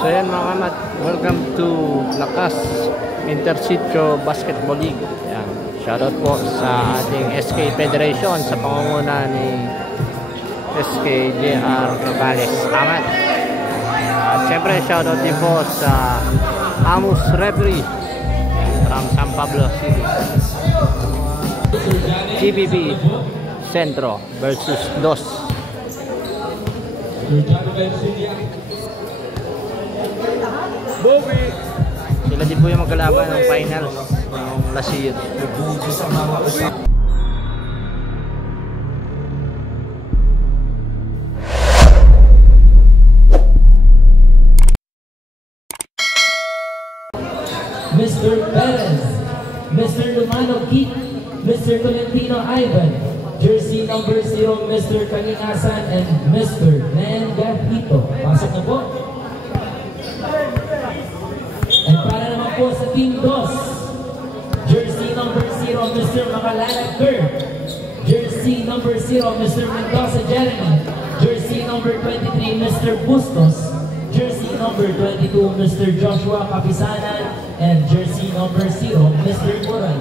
So yan mga kamat, welcome to Lakas Intersitio Basketball League. Yan. Shoutout po sa ating SK Federation sa pangunguna ni SK JR Nogales Amat. At syempre shoutout din po sa Amos Referee from San Pablo City. GBB Centro versus Dos. Sila din po yung magkalaban ng finals ng last year. Mr. Perez, Mr. Lumano Keith, Mr. Tolentino Ivan, jersey number 0, Mr. Kalinasan, and Mr. Nangahito. Pasok na po. And para naman po sa Team DOS, jersey number 0, Mr. Makalala Kurt, jersey number 0, Mr. Mendoza Jeremy, jersey number 23, Mr. Bustos, jersey number 22, Mr. Joshua Kapisanan, and jersey number 0, Mr. Moran.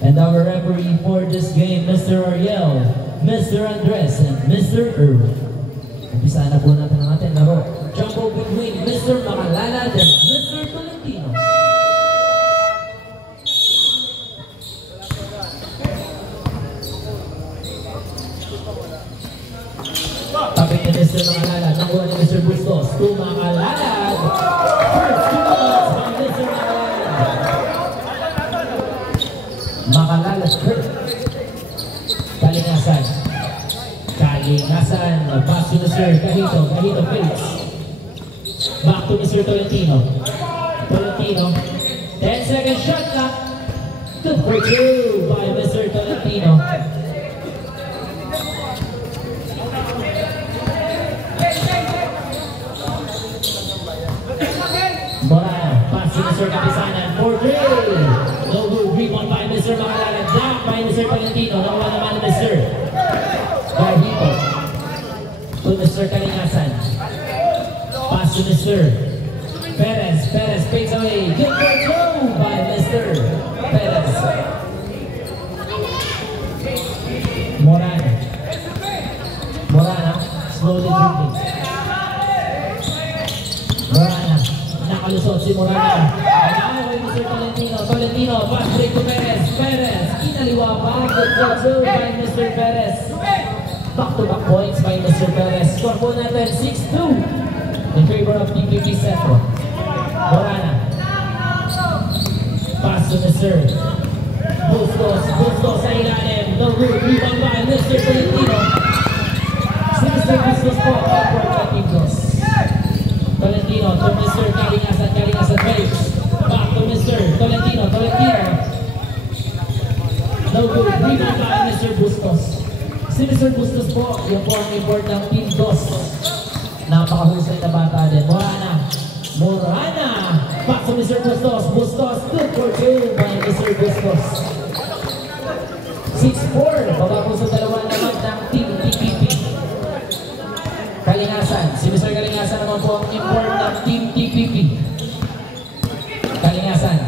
And our referee for this game, Mr. Ariel, Mr. Andres, and Mr. Irwin. Umpisa na po natin ang ating laro. Jumbo between Mr. Makalala and Mr. Tolentino. Tabi ni Mr. Makalala, nakuha ni Mr. Bustos. To Makalala. First 2 points by Mr. Makalala. Makalala Kurt. Kalinasan. Kalinasan. Pass to Mr. Kahito. Kahito Felix. Back to Mr. Tolentino. Tolentino. 10-second shot clock. 2 for 2 by Mr. Tolentino. Morano, pass to Mr. Kapisanan for 3. No good, rebound by Mr. Makalala, blocked by Mr. Tolentino. Nakuha naman ni Mr. Garhito to Mr. Kalinasan. Pass to Mr. Perez. Perez fades away. Good for 2 by Mr. Perez. Morano. Morano, slowly dribbling. Morano. Nakalusot si Morana. Ay, Mr. Tolentino. Tolentino, pass break to Perez. Perez, kinaliwa pa. Good for 2 by Mr. Perez. Back-to-back points by Mr. Perez. Score po natin 6-2 in favor of TPP Centro. Morana. Pass to Mr. Bustos. Bustos sa ilalim. No good. Rebound by Mr. Tolentino. Si Mr. Bustos po. Upward Team Dos. Tolentino to Mr. Kalinasan. Kalinasan breaks. Back to Mr. Tolentino. Tolentino. No good. Rebound by Mr. Bustos. Si Mr. Bustos po, yung po ang import ng Team DOS. Napakahusay na bata din. Morana. Morana. Back to Mr. Bustos. Bustos. 2 for 2 by Mr. Bustos. 6-4. Baba po sa dalawa naman ng Team TPP. Kalinasan. Si Mr. Kalinasan naman po ang import ng Team TPP. Kalinasan.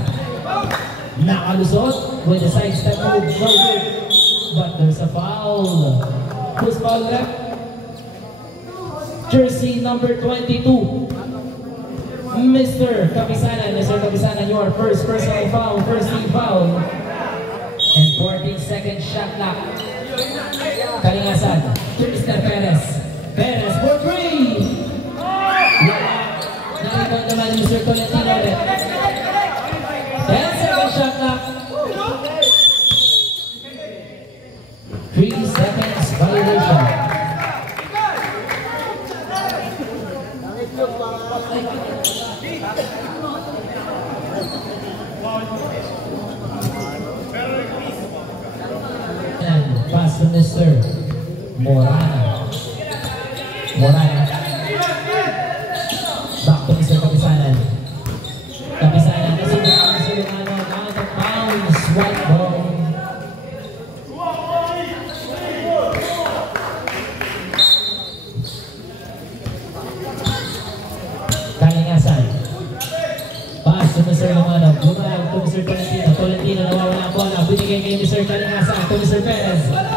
Nakalusot with the side step move. No good. But there's a foul. Who's foul left? Jersey number 22. Mr. Kapisanan. Mr. Kapisanan, your first personal foul. First team foul. And 14-second shot clock. Kalinasan. To Mr. Perez. Perez for 3. Nakikita naman Mr. Tolentino ulit. 10-second shot clock. 3 seconds violation. And pass to Mr. Morana. Morana. Back to Mr. Kapisanan. Kapisanan. Kasi Mr. Morano out of bounds. White ball. binigay kay Mr. Kalingasan to Mr. Perez. Back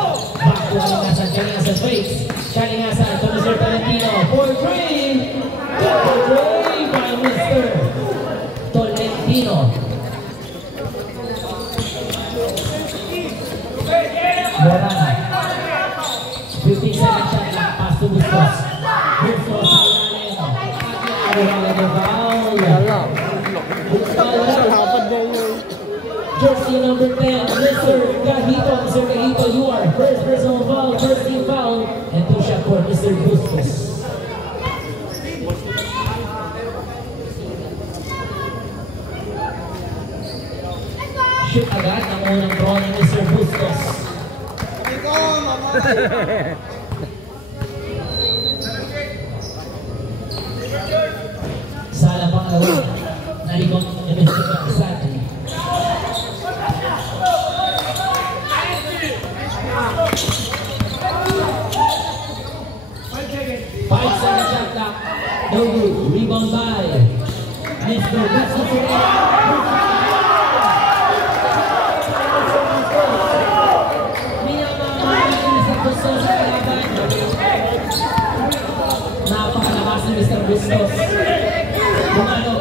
to Kalingasan. Kalingasan fakes. Kalingasan to Mr. Tolentino. 4-3. 4-3 by Mr. Tolentino. Morana. 15 second shot clock. Pass to Bustos. Bustos sa ilalim. Morana the foul. Jersey number 10, Mr. Gahito. Mr. Gahito, you are first personal foul, first team foul, and 2 shot for Mr. Bustos. Shoot agad ang unang draw ni Mr. Bustos. Sala pangalawa, nalikot ni Mr. Kapisati. 5-second shot clock. No good. Rebound by Mr. Bustos. Napakalakas ni Mr. Bustos. Bumano.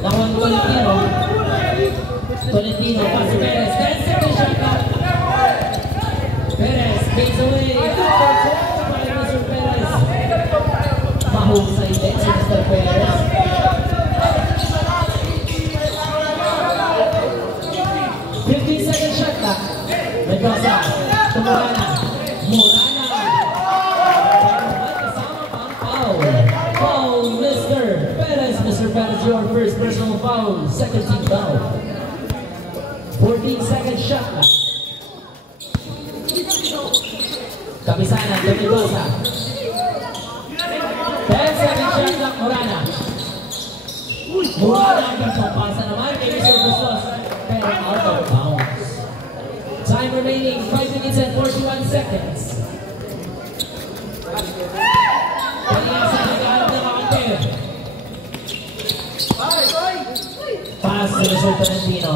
Nakuha Tolentino. Tolentino. Pass to Perez. 10-second shot clock. Perez takes away. By Mr. Perez. Mahusay din si Mr. Perez. 15-second shot clock. Mendoza. Tumurana. Morana. Kasama pang foul. Foul, Mr. Perez. Mr. Perez, your first personal foul. Second team foul. 14-second shot clock. Kapisanan, Mendoza. 10-second shot clock, Morana. Morana ang pagpapasa naman kay Mr. Bustos. Pero out of bounds. Time remaining, 5 minutes and 41 seconds. Kaya sa nag-aalap na kakantir. Pass to Mr. Tolentino.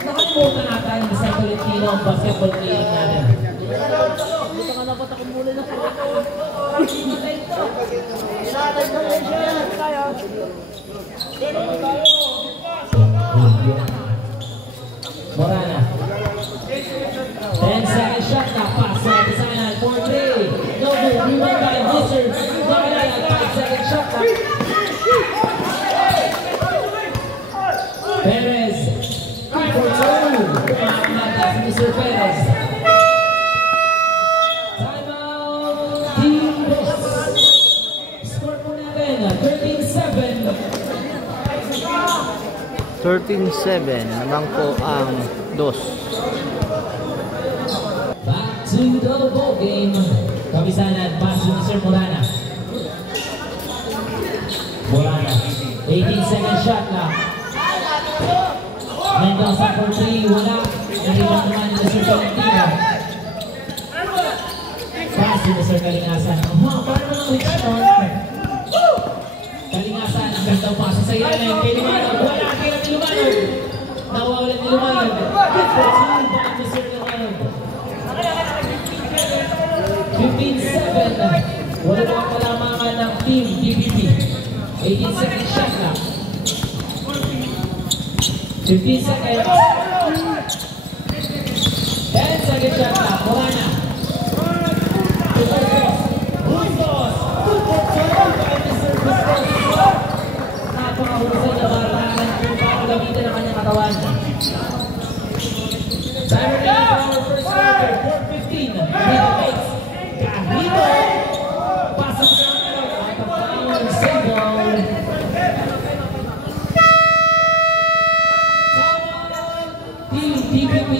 Nakalimutan na tayo ni Mr. Tolentino ang basketball playing natin. Dito ka dapat ako muli na po. Morana. 10-second shot na pass sa Kapisanan. 4-3. No good. Rebound by Mr. Morana. 5-second shot na. Perez. 3-4-2. Mata si Mr. Perez. Timeout. Team Boss. Score po natin. 13-7. 13-7 naman po ang dos. Back to the ball game. Kapisanan, pass to Mr. Morana. Morana, 18-second shot na. Mendoza for 3, wala. Nariwan naman ni Mr. Tolentino. Pass to Mr. Kalingasan. Paano naman which shot? Kalingasan, ang gandang paso sa ilalim. Kay Lumanog, wala. Kaya ni Lumanog. Nawawalan ni Lumanog. Good for 2 by Mr. Lumanog. 15-7. Wala na kalamangan ng team DPP. 18-second shot na. 15 seconds. 10-second shot na. Morana. Bustos. Good for 2 by Mr. Bustos. Napakahusay na barahan kung paano gamitin ang kanyang katawan. Time remaining for our first quarter. 4:15. Kahito takes. Kahito. Pasok na ang power save ball. Team DPP.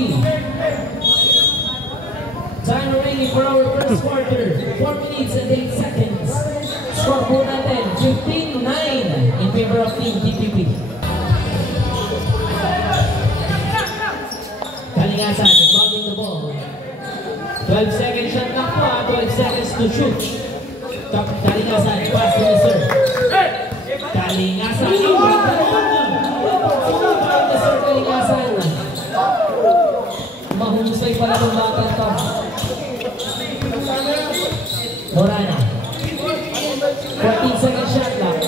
Time remaining for our first quarter. 4 minutes and 8 seconds. Score po natin 15-9 in favor of Team DPP. Kalingasan inbounding the ball. 12-second shot na po, 12 seconds to shoot. Kalingasan, pass to Mr. Kalingasan. Mr. Kalingasan. Mahusay pala ng bata ito. Morana. 14 second shot lang.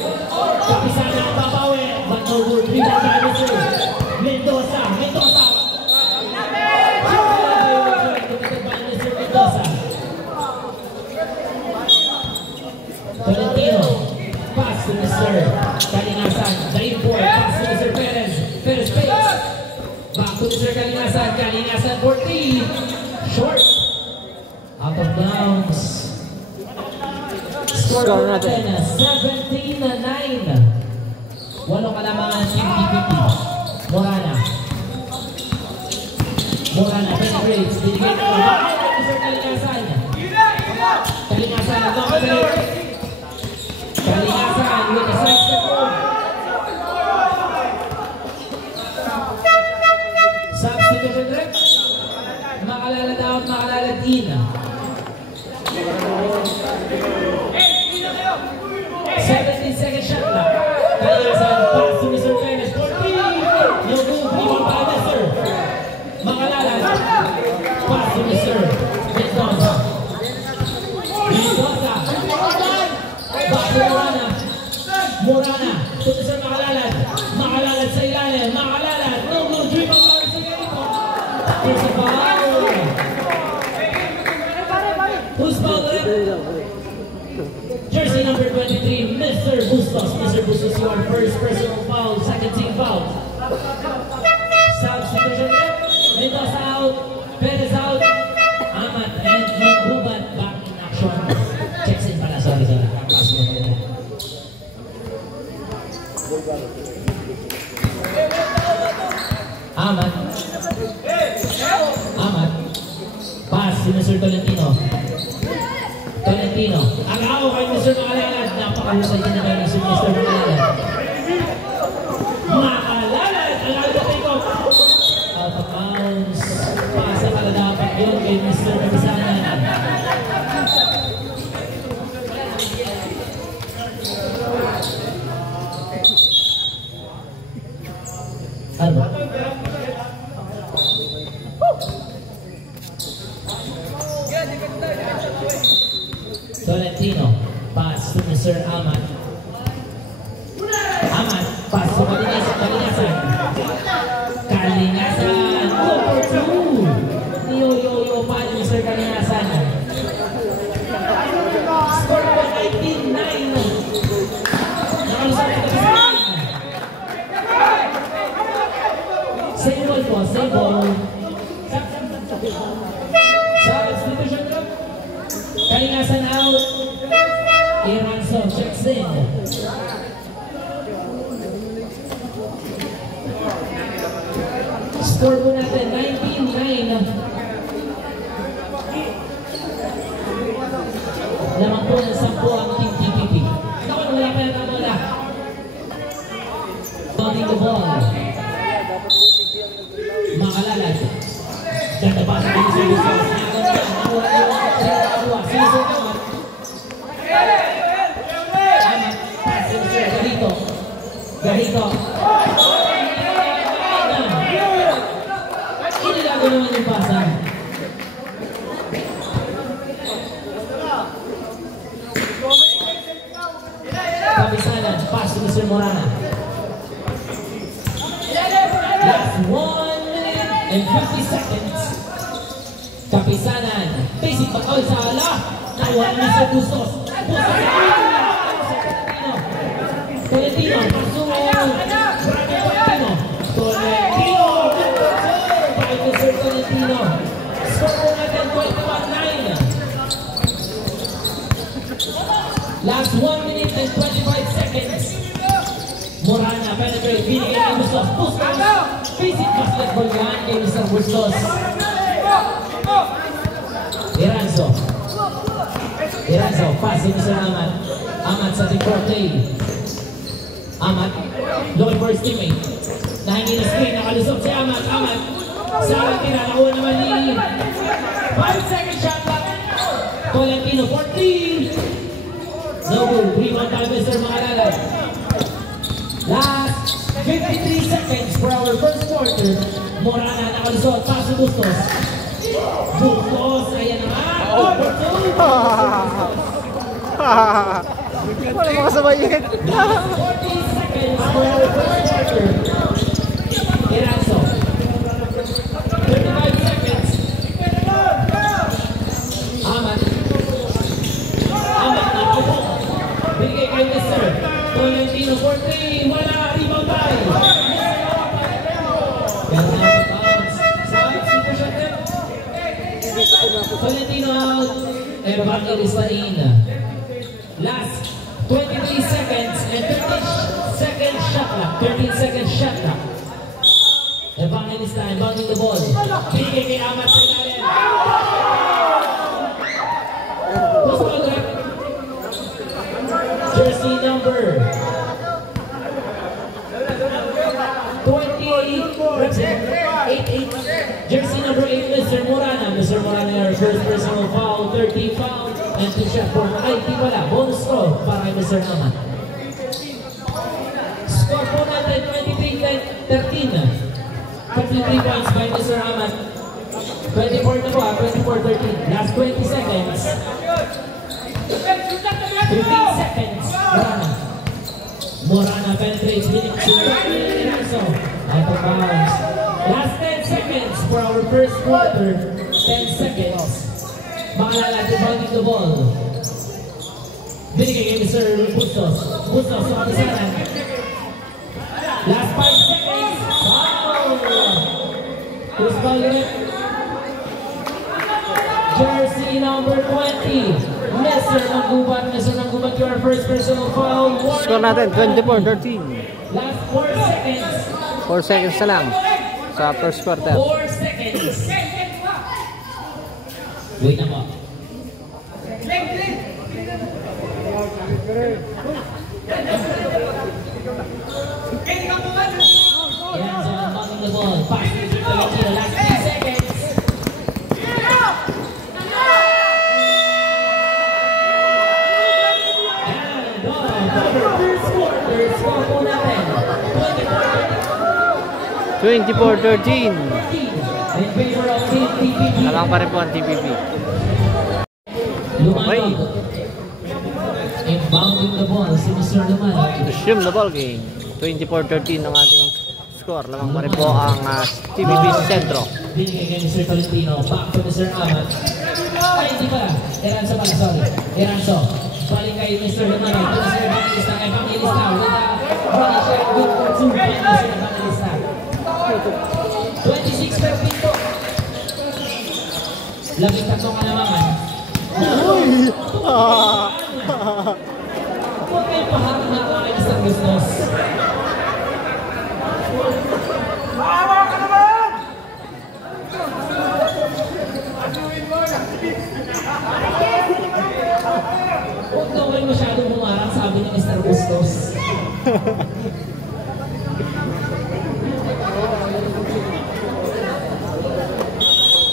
Kapisana ang babawi. But no good. Rebound by Mr. Mendoza. Tolentino. Pass to Mr. Kalingasan. The import. Pass to Mr. Perez. Perez fakes. Back to Mr. Kalingasan. Kalingasan for 3. Short. Out of bounds. Score natin 17-9. Walong kalamangan 50-50. Morana penetrates. Binigay na Mr. Kalingasan. Kalingasan ang penetrate. Kalingasan with a side step move. Substitution direct. Makalala down, makalala din. 17 second shot lang. Kalingasan pass to Mr. Perez. 14. No good. Rebound by Mr. Makalala. Pass to Mr. Mendoza. Back to Morana to Mr. Makalala sa ilalim. Makalala. No good. Rebound by Mr. Ganito. There's a foul. Who's fouled it? Jersey number 23, Mr. Bustos. Mr. Bustos, your first personal foul, second team foul. Substitution left. Mendoza out. Perez out. Amat and Ruban back in action. Checks in pala. Sorry. Amat. Pass si Mr. Tolentino. Agaw kay Mr. Makalala. Napakahusay din na kayo si Mr. Makalala. Alala ko tayo. Out of bounds. Pasa pala dapat yun kay Mr. Kapisanan. Ano? Tolentino, pass to Mr. Amat. Pass to Kalingasan. Over 2. Yo pa ni Mr. Kalingasan. Score po 19-9. Nakalusap ito sa same ball po, same ball. Substitution drop. Kalingasan out. Iranzo checks in. Score po natin 19-9. Lamang po ng 10 ang Team TPP. Naku, wala pa yung wala. Bounding the ball. Makalalad. Ganda pa sa Mr. Bustos. Garito. Inilago naman yung pasa. Kapisanan, pass to Mr. Morana. Last 1 minute and 50 seconds. Kapisanan, basic pataw sa ala. Nakuha ni Mr. Bustos. Tolentino, Tolentino, by Mr. Tolentino. Score natin 21-9. Last 1 minute and 25 seconds. Morana penetrate, binigay kay Bustos. Bustos, basic basketball yan kay Mr. Bustos. Iranzo, pass si Mr. Amat sa team tail. Amat, looking for his teammate. Nahingi na screen, nakalusok si Amat. Sa tira, nakuha naman ni 5-second shot clock. Tolentino, 14. No good, rebound by Mr. Makalala. 53 seconds for our first quarter. Morana nakalusot, paso Bustos. Bustos, ayan na nga. Over 2. Wala makasabayin. 40 seconds for our first quarter. Iranzo. 35 seconds. Amat. Amat na ako. Bigay kay Mr. Tolentino for 3. Wala. Rebound by. Tolentino out. Evangelista in. Last 23 seconds and 30 seconds shot clock. 13 seconds shot clock. Evangelista inbounding the ball. Bigay kay Amat sa ilalim. Post ball grab. Jersey number 88. Jersey number 8, Mr. Morana. Mr. Morana, our first personal foul, 13 foul, and 2 shot for IT wala. Bonus throw para kay Mr. Amat. Score po natin 23-13. 53 points by Mr. Amat. 24 na po, 24-13. Last 20 seconds. 15 seconds. Morana penetrates, winning to Iranzo. Out of bounds. Last 10 seconds for our first quarter. 10 seconds. Makalala dividing the ball. Binigay kay Mr. Bustos. Bustos sa kapisanan. Last 5 seconds. Foul! Who's fouling? Jersey number 20. Mr. Nanggubat, your first personal foul. Score natin, 24-13. Last 4 seconds. 4 seconds na lang sa first quarter. 4 seconds. Wait na po. Iranzo unlocking the ball. Pass to Tolentino. Last 3 seconds. Score po natin. 24-13. In favor of Team TPP. Lamang pa rin po ang TPP. Lumanog. Inbounding the ball si Mr. Lumanog. Resume the ball game. 24-13 ang ating score. Lamang pa rin po ang TPP Sentro. Binigay kay Mr. Tolentino. Back to Mr. Amat. Ay, hindi pala. Iranzo pala, sorry. Iranzo. Balik kay Mr. Lumanog. To Mr. Evangelista. Evangelista with a ball shot. Good for 2 by Mr. Evangelista. 26-13 po. Labing tatlong kalamangan. Huwag kayong paharap na ako kay Mr. Bustos. Huwag daw kayo masyadong bumarang, sabi ni Mr. Bustos.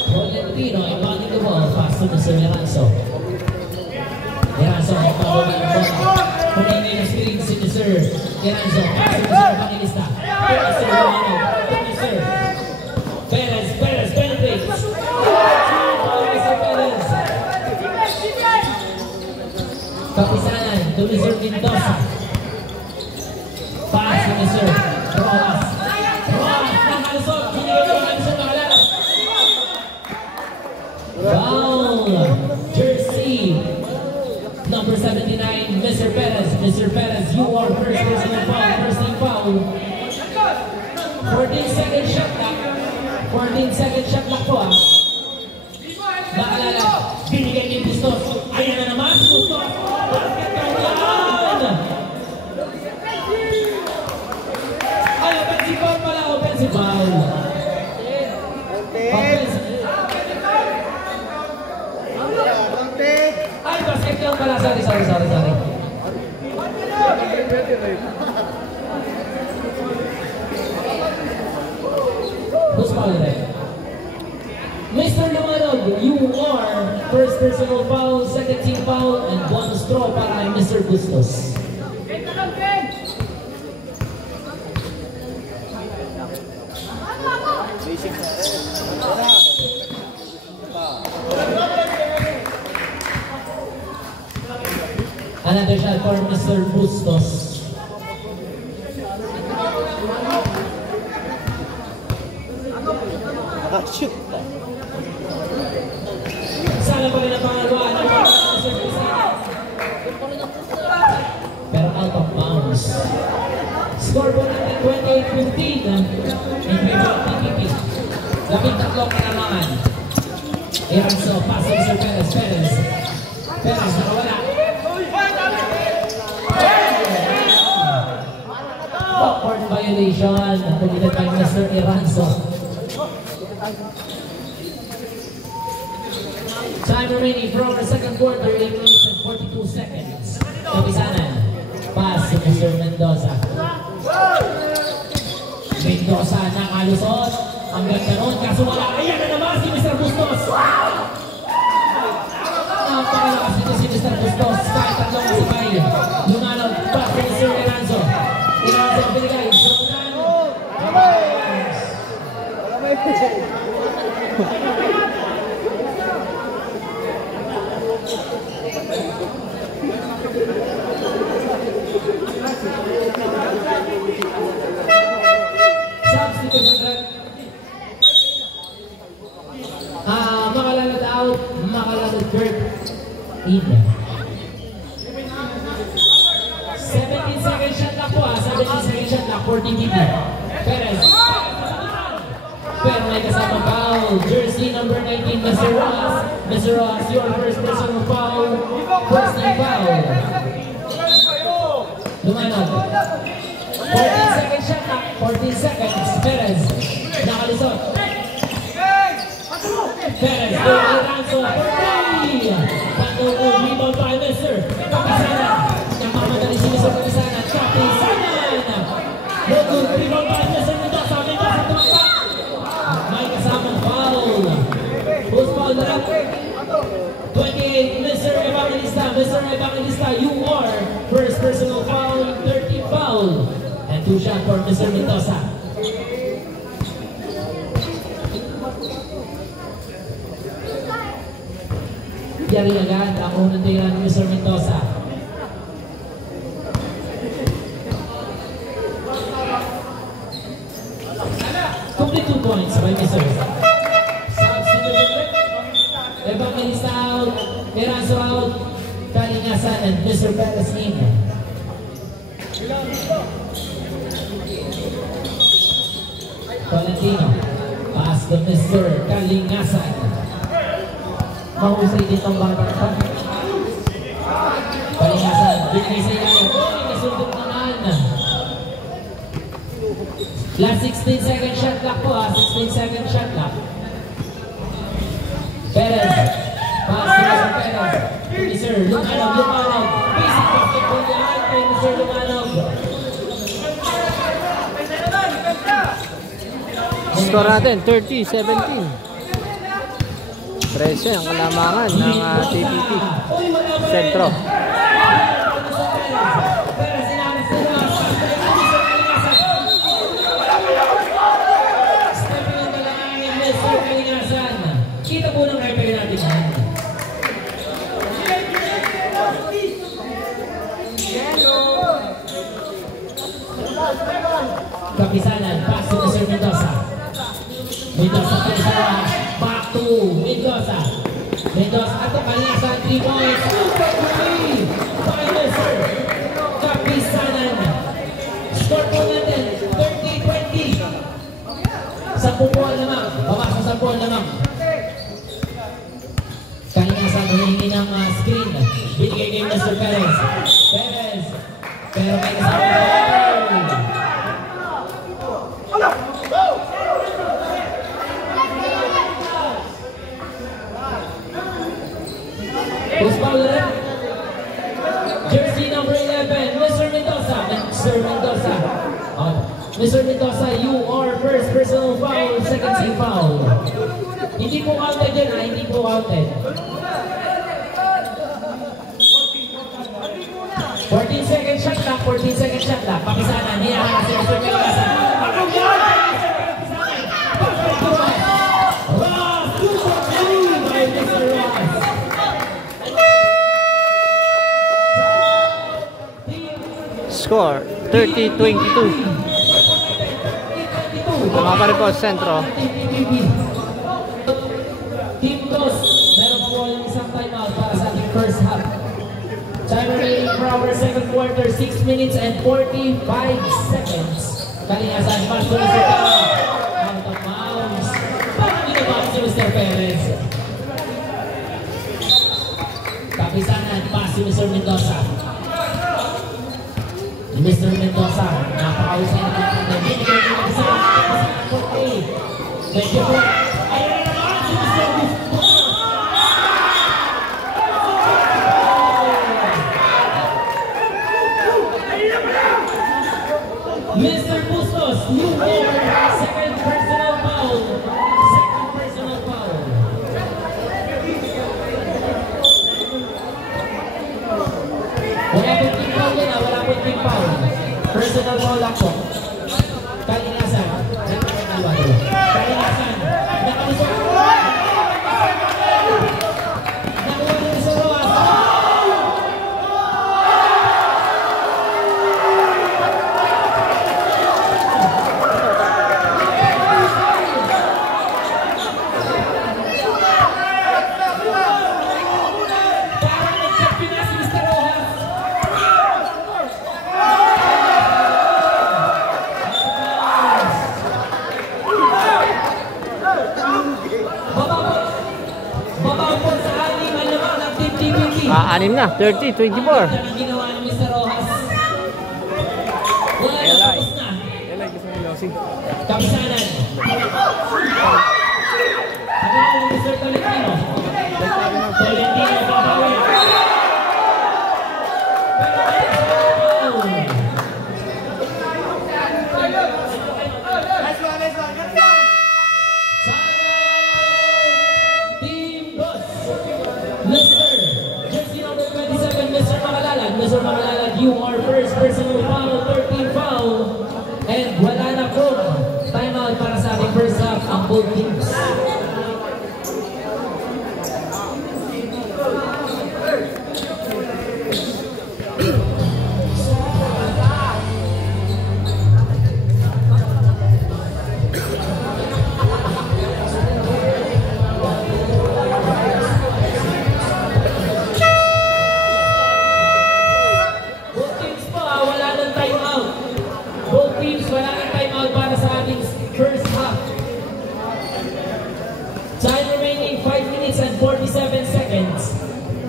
Tolentino inbounding the ball. Pass to Mr. Iranzo. Iranzo inbounding the ball. Kumingay na screen si Mr. Iranzo. Pass to Mr. Evangelista. To Mr. Romano. To Mr. Perez. Perez penetrates. Mr. Perez. Kapisanan to Mr. Mendoza. Pass to Mr. Rojas. Rojas nakalusot. Binigay ko na Mr. Makalala. Foul! Jersey number 79, Mr. Perez. Mr. Perez, you are first personal foul. First team foul. 14-second shot clock. 14-second shot clock po ah. Makalala, binigay ni Bustos. Ayan na naman si Bustos. Basket yan! Ay, offensive foul pala. Offensive foul. Ay, basket yan pala. Sorry. Who's fouling it? Mr. Lumanog, you are first personal foul, second team foul, and bonus throw para kay Mr. Bustos. Another shot for Mr. Bustos. Shoot. Sana pa rin ang pangalawa ng Mr. Bustos. Pero out of bounds. Score po natin 28-15 in favor of PPP. 13 kalamangan. Iranzo, pass to Mr. Perez. Perez, nakawala. Backboard violation committed by Mr. Iranzo. Time remaining from the second quarter, 8 minutes and 42 seconds. Kapisanan, pass to Mr. Mendoza. Mendoza nakalusot. Ang ganda nun, kaso wala. Ayan na naman si Mr. Bustos. Napakalakas dito si Mr. Bustos. Kahit tatlong masibay. Lumanong, pass to Mr. Iranzo. Iranzo, binigay. Makalalad out, makalalad Kurt in. 17 second shot na po 17 second shot na for TTP. Perez. Pero may kasama foul. Jersey number 19, Mr. Ross. Mr. Ross, your first personal foul. First team foul. Lumanag. 14 second shot na. 14 seconds. Perez. Nakalusot. Perez. Iranzo. 40. Pantong rebound by Mr. Kapisanan. Nakamadali si Mr. Kapisanan. Kapisanan. Good rebound by Mr. Mendoza. Mendoza tumakta. May kasamang foul. Who's foul na lang? 28, Mr. Evangelista. Mr. Evangelista, you are first personal foul, 30 foul. And 2 shot for Mr. Mendoza. Yari agad ang unang tira ni Mr. Mendoza. Complete 2 points by Mr. Substitute. Evangelista out, Erazo out, Kalingasan and Mr. Perez in. Valentino, pass to Mr. Kalingasan. Mahusay dito ang barbarpan. Kalingasan, binigay sa ilalim. Nasundot naman. Last 16 second shot clock po 16 second shot clock. Perez, pass to Mr. Perez. Mr. Lumanog. Basic basketball yan kay Mr. Lumanog. Score natin, 30-17. 13 ang kalamangan ng TPP. Sentro. Kita po ng referee natin yan. Kapisanan, pass to Mr. Mendoza. Mendoza pa rin sa back to Mendoza. Mendoza ato Kalingasan, 3 points. Super free by Mr. Kapisanan. Score po natin, 30-20. 10 buwan naman. Pamasok 10 buwan naman. Kalingasan, humingi ng screen. Binigay kay Mr. Perez. Perez. Pero may kasama. Who's foul rin? Jersey number 11, Mr. Mendoza. Mr. Mendoza. Mr. Mendoza, you are first personal foul, second team foul. Hindi po counted yun hindi po counted. 14 second shot clock, 14 second shot clock. Pakisanan, hinahanap si Mr. Mendoza. score 30-22. Mga pa rin po sa sentro. Team Dos, meron po yung isang timeout para sa ating first half. Time remaining for our second quarter, 6 minutes and 45 seconds. Kalingasan, pass to Mr. Perez. Out of bounds. Parang ginabaan si Mr. Perez. Kapisanan, pass si Mr. Mendoza. Mr. Mendoza, napakausay na kapatid. Binigay niyo ang isa. Medyo po. Ayun na naman si Mr. Mr. Bustos, you wore second personal foul. Second personal foul. Wala po team foul yan, wala po team foul. Personal foul lang po. Kalinasan. Kalinasan. Nakalusok. Nakuha na sa Roas. Anim na, 30-24. Ang ginawa ni Mr. Rojas. Wala na, tapos na. Kapisanan. Agaw ni Mr. Tolentino. Tolentino, babawi. Mr. Makalalad, you are first personal foul, 13 foul, and wala na po timeout para sa ating first half ang both teams.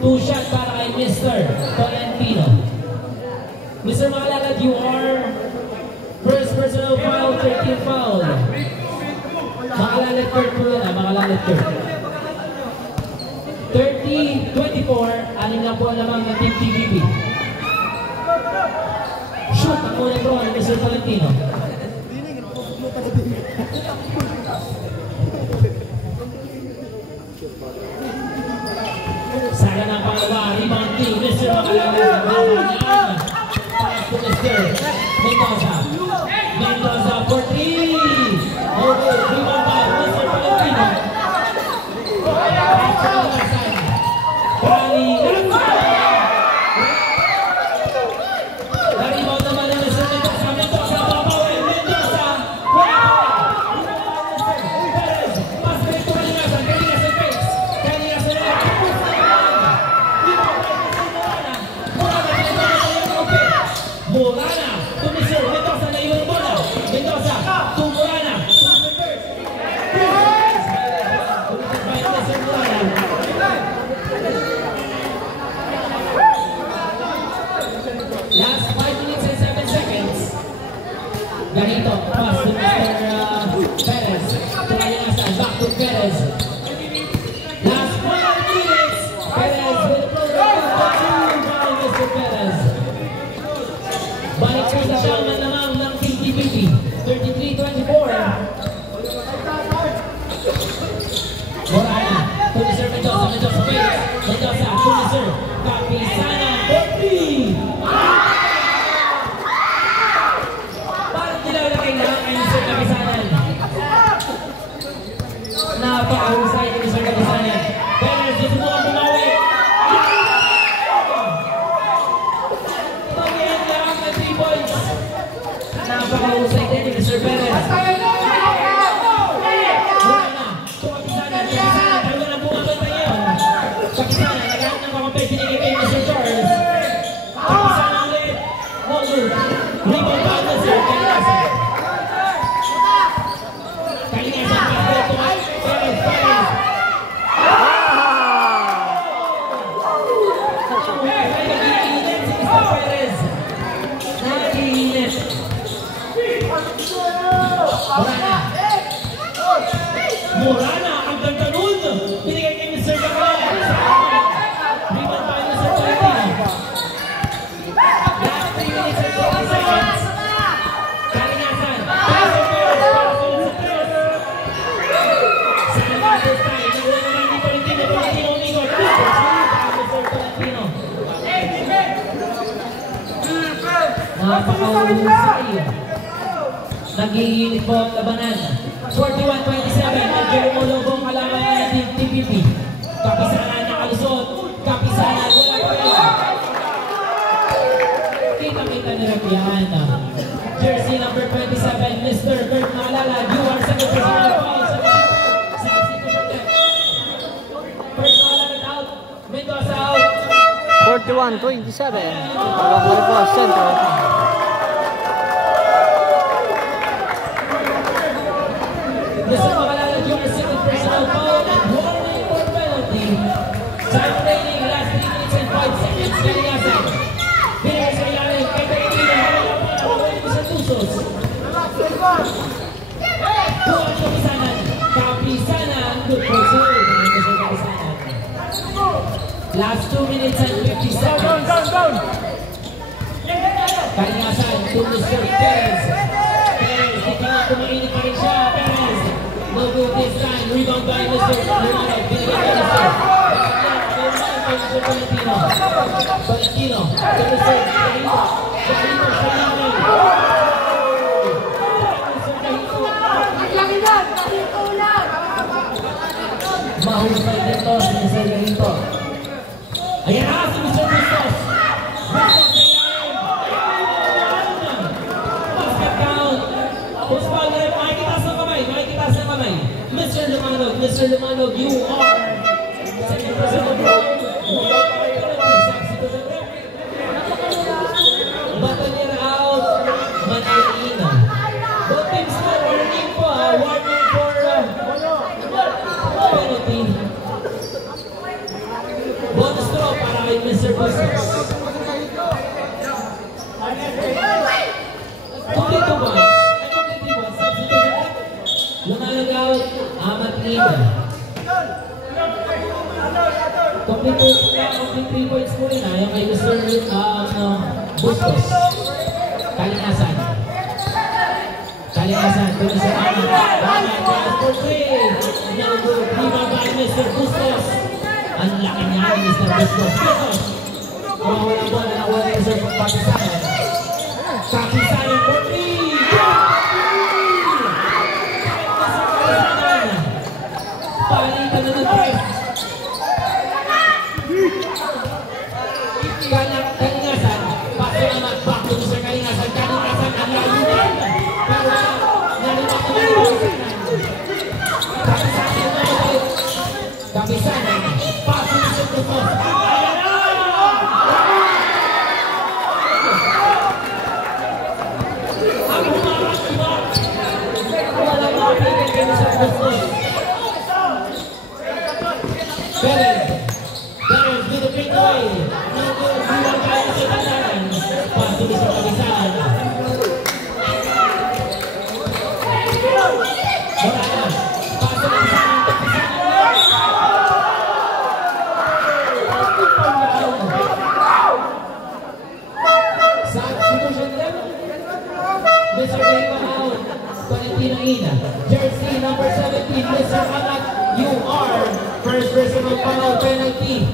Two-shot para kay Mr. Tolentino. Mr. Makalalad, you are first personal foul, 13 foul. Makalalad third po yan, Makalalad third. 30-24, anin na po naman ng Team TVP. Shoot ang unang draw ni Mr. Tolentino. Sana ng pangalawa, rebound team, Mr. Makalalad, pass to Mr. Mendoza. Mendoza for 3. Okay, rebound by Mr. Tolentino. Pass to the side. Na-rebound naman ni Mr. Mendoza. Mendoza, babawi. Mendoza. Perez. Pass rin to Kalinasan. Kalinasan face. Kalinasan na. Morana to Mr. Mendoza na yung bola. Mendoza to Morana. Last 5 minutes and 7 seconds. Ganito, pass to Mr. Perez. To Kalinasan, back to Perez. Last 5 minutes. Perez will throw the ball by Mr. Perez. Balik sa daman naman ng TVP. 33-24. Morana to Mr. Mendoza. Mendoza face. Mendoza to Mr. Kapisanan. 40. Parang nilalagay na kay Mr. Kapisanan. Napakahusay ni Mr. Kapisanan. Perez, susubukan bumawi. Pag-iyan lang ng 3 points. Morana, ang ganda nun. Binigay kay Mr. Gamal. Rebound by Mr. Valentino. Last 3 minutes and 20 seconds. Kalinasan. Pasok Perez. Pasok sa Perez. Sa naman this time. Nakuha naman ni Valentino. Valentino umigot. Mr. Valentino. Napakahusay. Nag-iinit po ang labanan. 41-27. Medyo lumulubong kalaban ng TPP. Kapisanan na kalusot. Kapisanan. Wala pa rin. Kita-kita ni Rapian. Jersey number 27. Mr. Bert Maalala. You are second personal foul. First Maalala out. Mendoza out. 41-27. Pagkakulit po ang sentro. Mr. Maalala, you are second personal foul and warning for penalty. Time remaining, last 3 minutes and 5 seconds. Kalinasan. Binigay sa ilalim. Kay Valentino. Hawala mo sa tusos. Buwan Kapisanan. Kapisanan. Good for save. Kapisanan. Last 2 minutes and 50 seconds. Kalinasan to Mr. Perez. Perez, di ka nga kumainit pa rin siya. Perez. No good this time. Rebound by Mr. Romano. Binigay kay Mr. Valentino. Valentino. To Mr. Cahito. Cahito sa ilalim. Mahusay dito si Mr. Cahito. Ayan na si Mr. Bustos. Bustos sa ilalim. Basket count. Pusball rep. Makikitaas ng kamay. Makikitaas ng kamay. Mr. Lumanog. Mr. Lumanog, you are second person of the Batonier out. Manalina. Both teams na warning po. Warning for penalty. Bonus throw para kay Mr. Bustos. 22 points. Lumanog out. Amat Nina. Complete 3 points po rin. Ayaw kay Mr. Bustos. Kalinasan. Kalinasan. Tuloy sa Amat. Amat. Pass for 3. No good. Rebound by Mr. Bustos. Ang laki niya ni Mr. Bustos. Bustos. Mawala bola na wala ni Mr. Kapisanan. Kapisanan for 3. Palitan na ng press. Kalinasan. Paso naman. Back to Mr. Kalinasan. Kalinasan ang lalunan. Pero nalimak na ng Kapisanan naman. Kapisanan. Paso Mr. Bustos. Ayan na! Ang humarap iba. Wala makapagin kay Mr. Bustos. Perez. Perez with a big way. No good. Rebound by Mr. Kapisanan. Pass to Mr. Kapisanan. Wala na. Pass to Kapisanan. Substitution level. Mr. Cahito out. Valentino Ina. Jersey number 17. Mr. Amat. You are first personal foul penalty.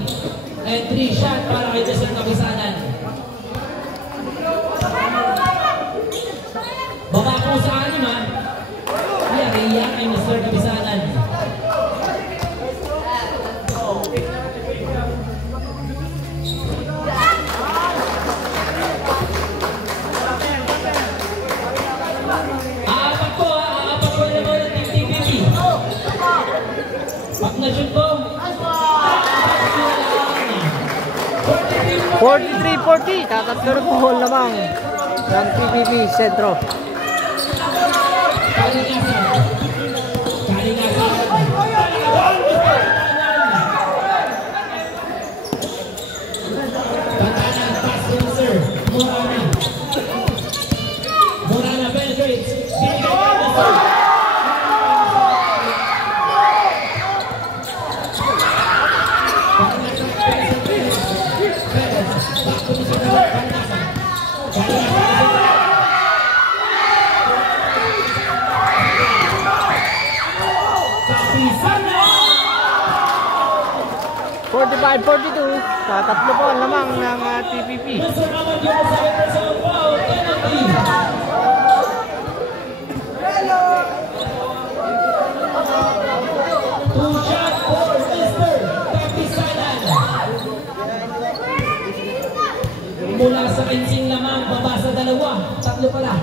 And 3 shot para kay Mr. Kapisanan. Baba po sa 6 ha. Iyan kay Mr. Kapisanan. Aapat po na naman ng Team TPP. Pag na-shoot po, 43-40. Tatatlo na po lamang ng PBB Sentro. Kalinasan. Tantanan, pass to Mr. Morana. Morana penetrates. Binigay 45-42 sa tatlo po ang lamang ng TPP. Mula sa 15 lamang, baba sa 2, tatlo pala.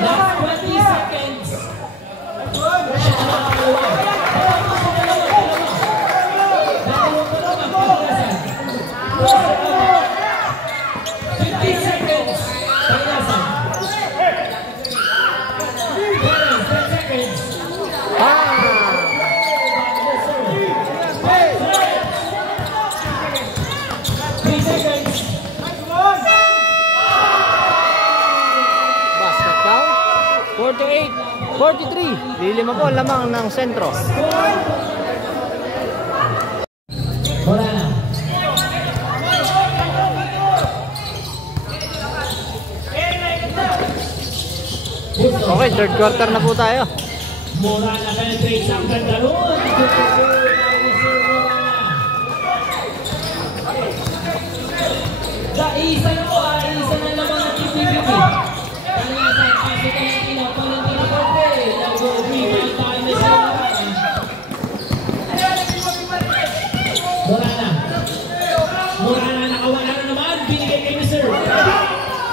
Last 20 seconds. Basket count 48-43. Lilima po lamang ng sentro. Wala na. Okay, third quarter na po tayo. Mura na penetrate ang Gandalon. Isa na po, isa na naman ang TPP. Kanasan, kasi Valentino Corte. Nag-rebound tayo na siya. Mura na, nakawala na naman. Binigay kay Mr.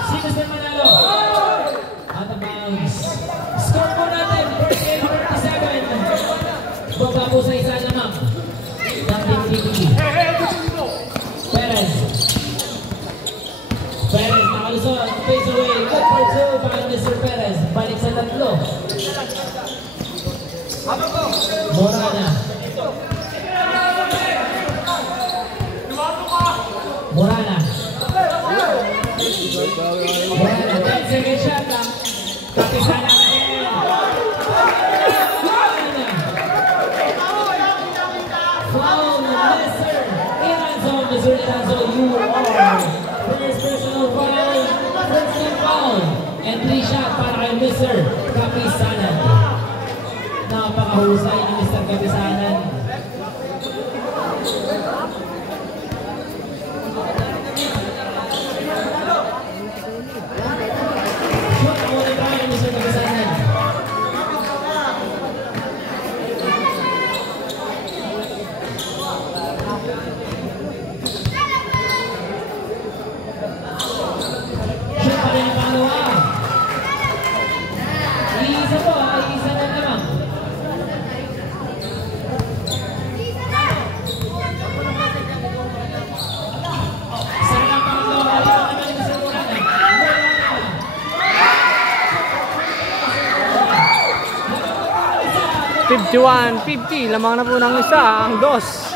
Sino sa manalo? Out of bounds. Score po natin, 48-47. Baba po sa isa naman ng TPP. Perez nakalusot, face away, good for 2 by Mr. Perez. Balik sa tatlo. Morana. Morana, 10 second shot lang. Kapisana na rin. Foul, Mr. Iranzo, Mr. Iranzo, you are first personal foul, and 3 shot para kay Mr. Kapisanan. Napakahusay ni Mr. Kapisanan. Shoot muna tayo ni Mr. Kapisanan. Shoot pa rin ang pangalawa. Isa po, isa na naman. Sana ang pangalawa, ito naman ito sa Morana. 51-50, lamang na po ng isa ang dos.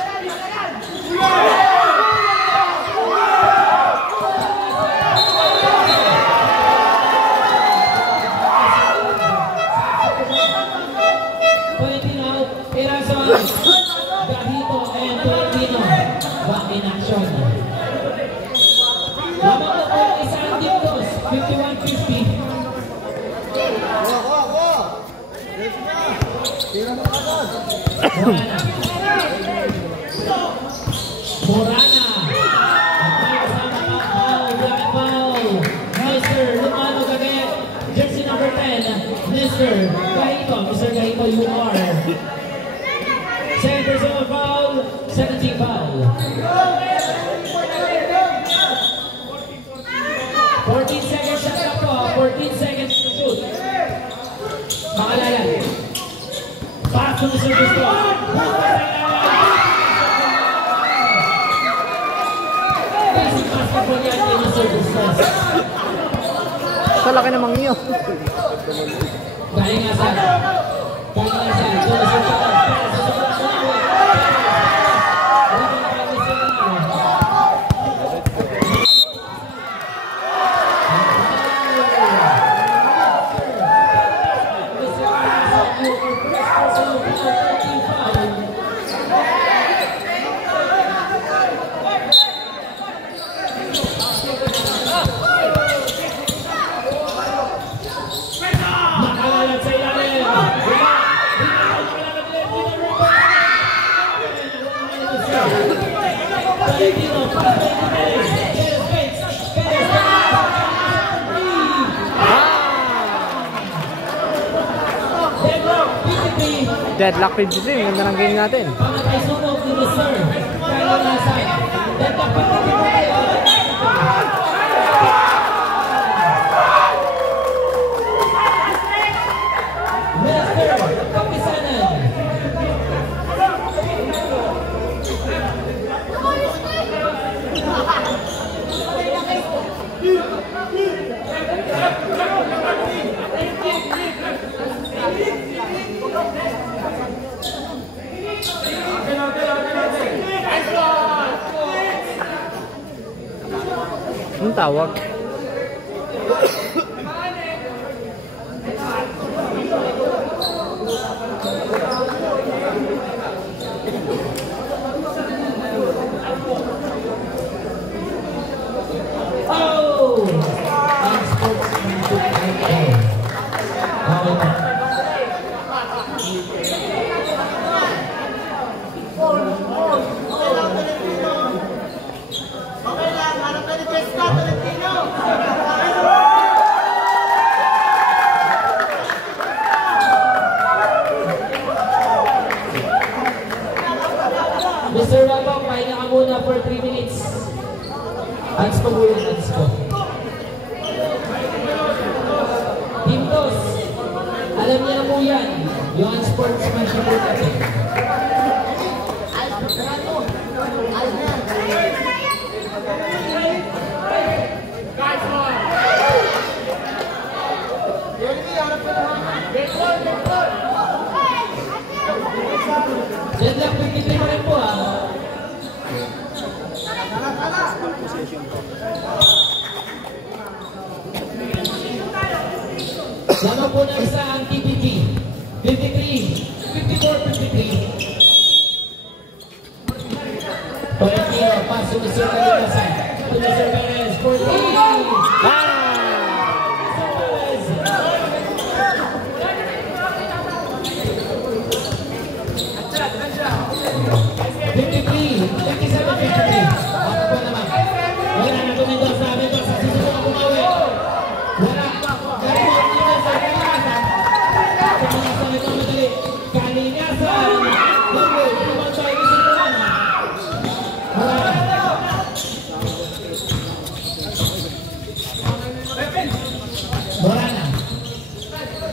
Valentino, Irazon, Gahito, and Valentino back in action. Lamang na po isang dipdos, 51-50. Morana. At may kasama ang foul, black foul. Mr. Lumano Gaget, jersey number 10, Mr. Gahito. Mr. Gahito, you are. Second personal foul, 17 foul. 14 seconds shot na po, 14 seconds to shoot. Makalayan. Pass to Mr. Gusto. Basic basketball yan kay Mr. Gusto. Sa laki namang iyo. Dahil nga sa Tolentino, pass by Perez. Perez fakes. Perez Deadlock 53. Ganda ng game natin. Pamatay sunog ni Mr. Carlo Nasay. Deadlock 53. Anong tawag? Mr. Rabang, pahinga ka muna for 3 minutes. Hands po muna, hands po. Team Dos, alam niya na po yan. Yung sportsmanship po natin. Deadlock 53 pa rin po Lamang po na isa ang TPP. 53, 54, 53. Tolentino, pass to Mr. Calicasan. To Mr. Perez, 14.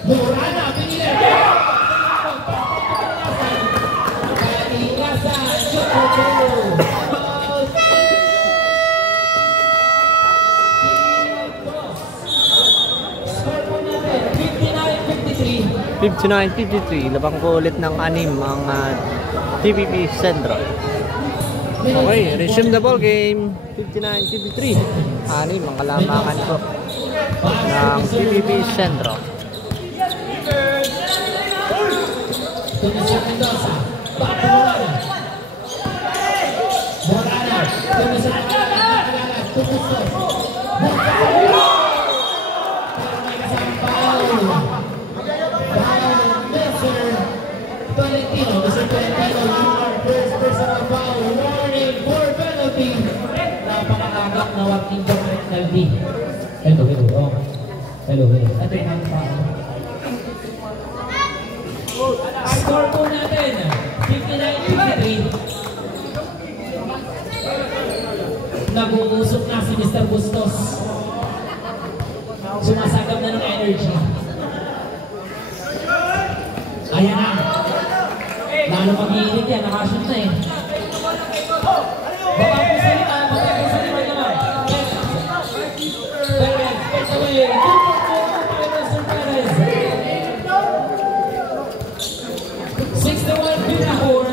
Morana, pinili! Kalikasan, score po natin, 59-53. Labang ko ulit ng 6 ang TPP Centro. Okay, resume the ball game. 59-53. 6 ang kalamangan ko ng TPP Centro. Tumisok Mendoza, back to Morana. Morana, tumisok Morana, tumisok. Pero may kasama foul. Foul, Mr. Tolentino. Mr. Tolentino, your first personal foul. Warning for penalty. Napakakagak na working penalty. Hello. Ito yung foul. Score po natin, 59-53. Nag-uusok na si Mr. Bustos. Sumasagap na ng energy. Ayan na. Lalo mag-iinit yan, nakashoot na eh. Baka po sa lima naman. Perez, takes away. Mr. Perez. 61-54.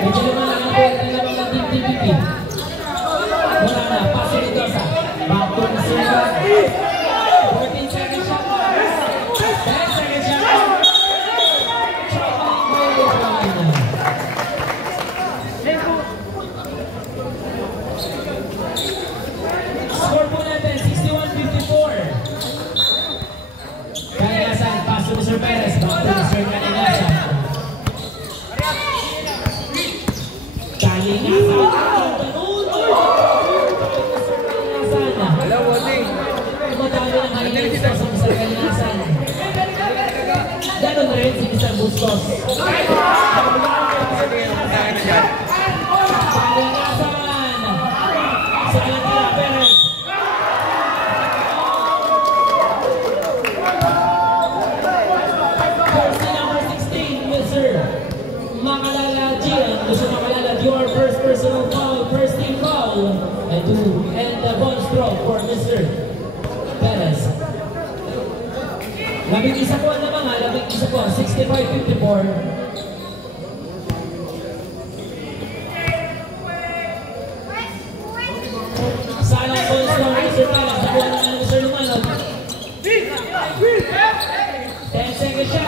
Medyo lumalang ang point ng lamang ng Team TPP. Wala na, pass ni Mendoza. Back to Mr. 14 seconds shot. 10 seconds shot. Traveling goal line. Bustos sa Mr. Kalinasan. Ganon rin si Mr. Bustos. Kalinasan! Sa Alatila Perez. First number 16, Mr. Makalala Gian. Gusto makalala your first personal foul, first team foul. And the ball stroke for Mr. Perez. Labing-isa po ang mga, labing-isa po, 65-54. Salang ball stroke, Mr. Perez. Nakuha na ng Mr. Lumanod. 10 seconds siya.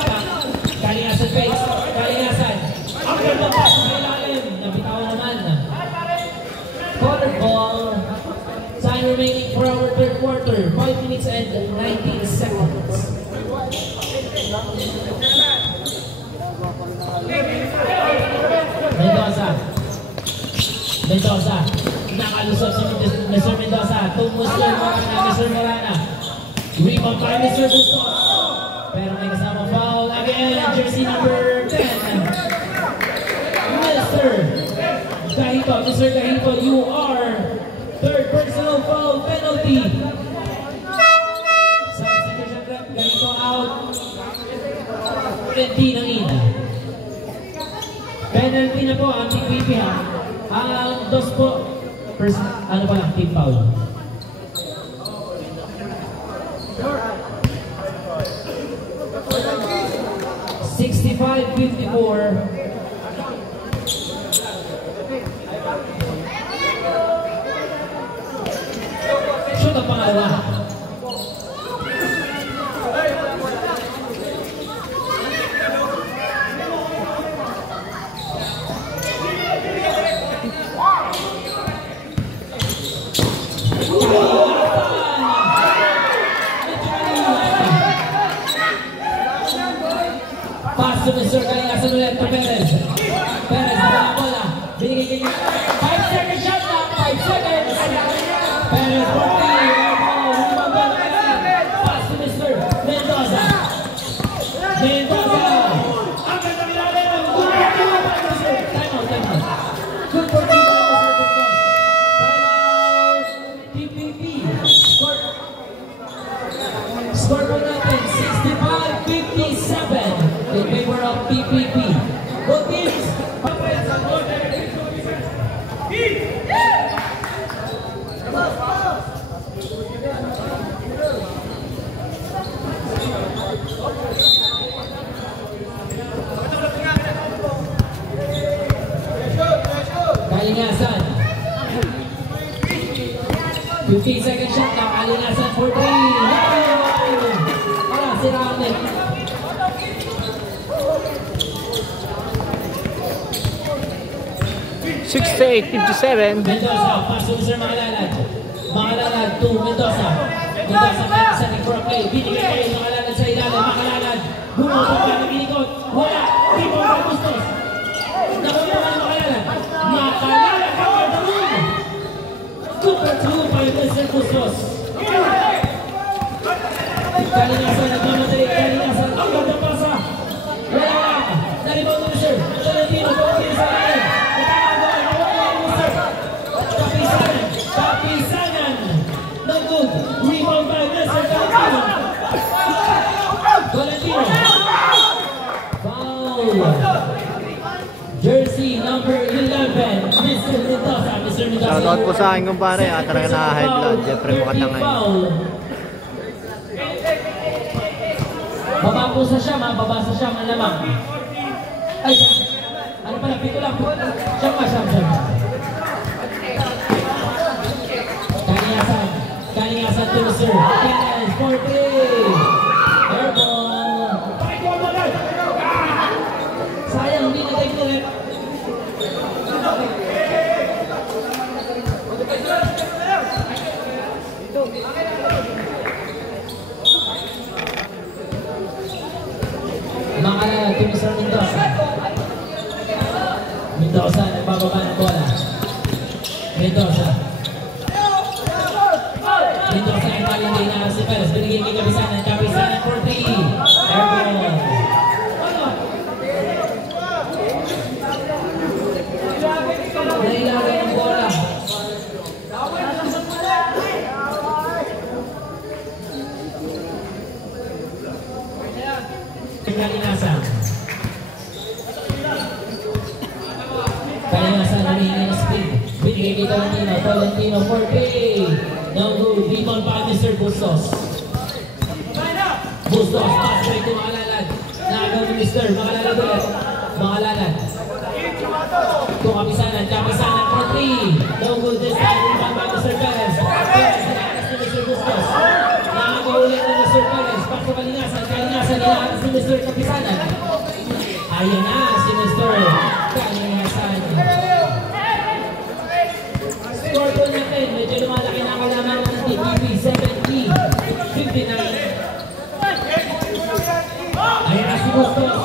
Kalinasan face. Kalinasan. Ang ganda pa sa ilalim. Nabitawan naman. Quarter ball. Time remaining for our third quarter. 5 minutes and 19 seconds. Mendoza. Nakalusot si Mr. Mendoza. Tumuslo Mr. Morana. Rebound by Mr. Bustos. Pero may kasama foul again. Jersey number 10. Mr. Gahito, you are third personal foul penalty. Substitution trap, Gahito out. 20 ng ina. Penalty na po ang PPP ha. Ang dos po, ano pa lang, team foul. $65-54. Shoot ang pangalawa. Pass to Mr. Kalinasan ulit to Perez. Perez na walang bola. Binigay kanya. 5 seconds shot lang. 5 seconds. Perez 40. Pass to Mr. Mendoza. Mendoza. Ang ganda nilalim. Time out. Good for the Time out. PPP. Score po natin 65-57. In favor of PPP. Both teams. Kalinasan. 15 second shot na Kalinasan for 3. Para si Ramit. 68-57. Mendoza, paso Mr. Makalala. Makalala to Mendoza. Mendoza meron sa ring for a play. Binigay kayo Makalala sa ilalim. Makalala. Bumabog ka ng inikot. Wala. Di mo ka Bustos. Nakuha naman Makalala. Makalala ka ka doon. 2-2 by Mr. Bustos. Kalinasan nagmamadali. Kalinasan. Ang ganda pasa. Wala lang. Nalibaw na Mr. Valentino. Valentino sa ilalim. Kapisanan ng good rebound by Mr. Valentino. Foul. Jersey number 11, Mr. Mendoza. Mr. Mendoza. Shoutout po sa akin kumpare. Talaga na-high blood. Jeffrey Makatangay. Babasa siya, babasa siya malamang. Ay, ano pala, pito lang po. Siyam. Kalinasan to Mr. Perez, 40. Airball. Sayang, hindi na take ulit. Makalala to Mr. Mendoza. Mendoza, nagbababa ng bola. Mendoza ay malinday na si Perez. Binigyan kay Kalinasan. Kalinasan nangingi ng speed. Binigay kay Tolentino. Tolentino 4K. No good. Rebound pa Mr. Bustos. Bustos. Pass break to Makalalad. Nakagaw ni Mr. Makalalad ulit. Makalalad. To Kapisanan. Kapisanan 4-3. No good this time. Rebound pa Mr. Perez. Perez nakakas ni Mr. Bustos. Nakagaw ulit ni Mr. Perez. Pass to Kalinasan. Kalinasan nakakas ni Mr. Kapisanan. Ayan na si Mr. Kalinasan. Score po natin, medyo lumalaki na kalaman ng TTP, 70-59. Ayan na si Bustos.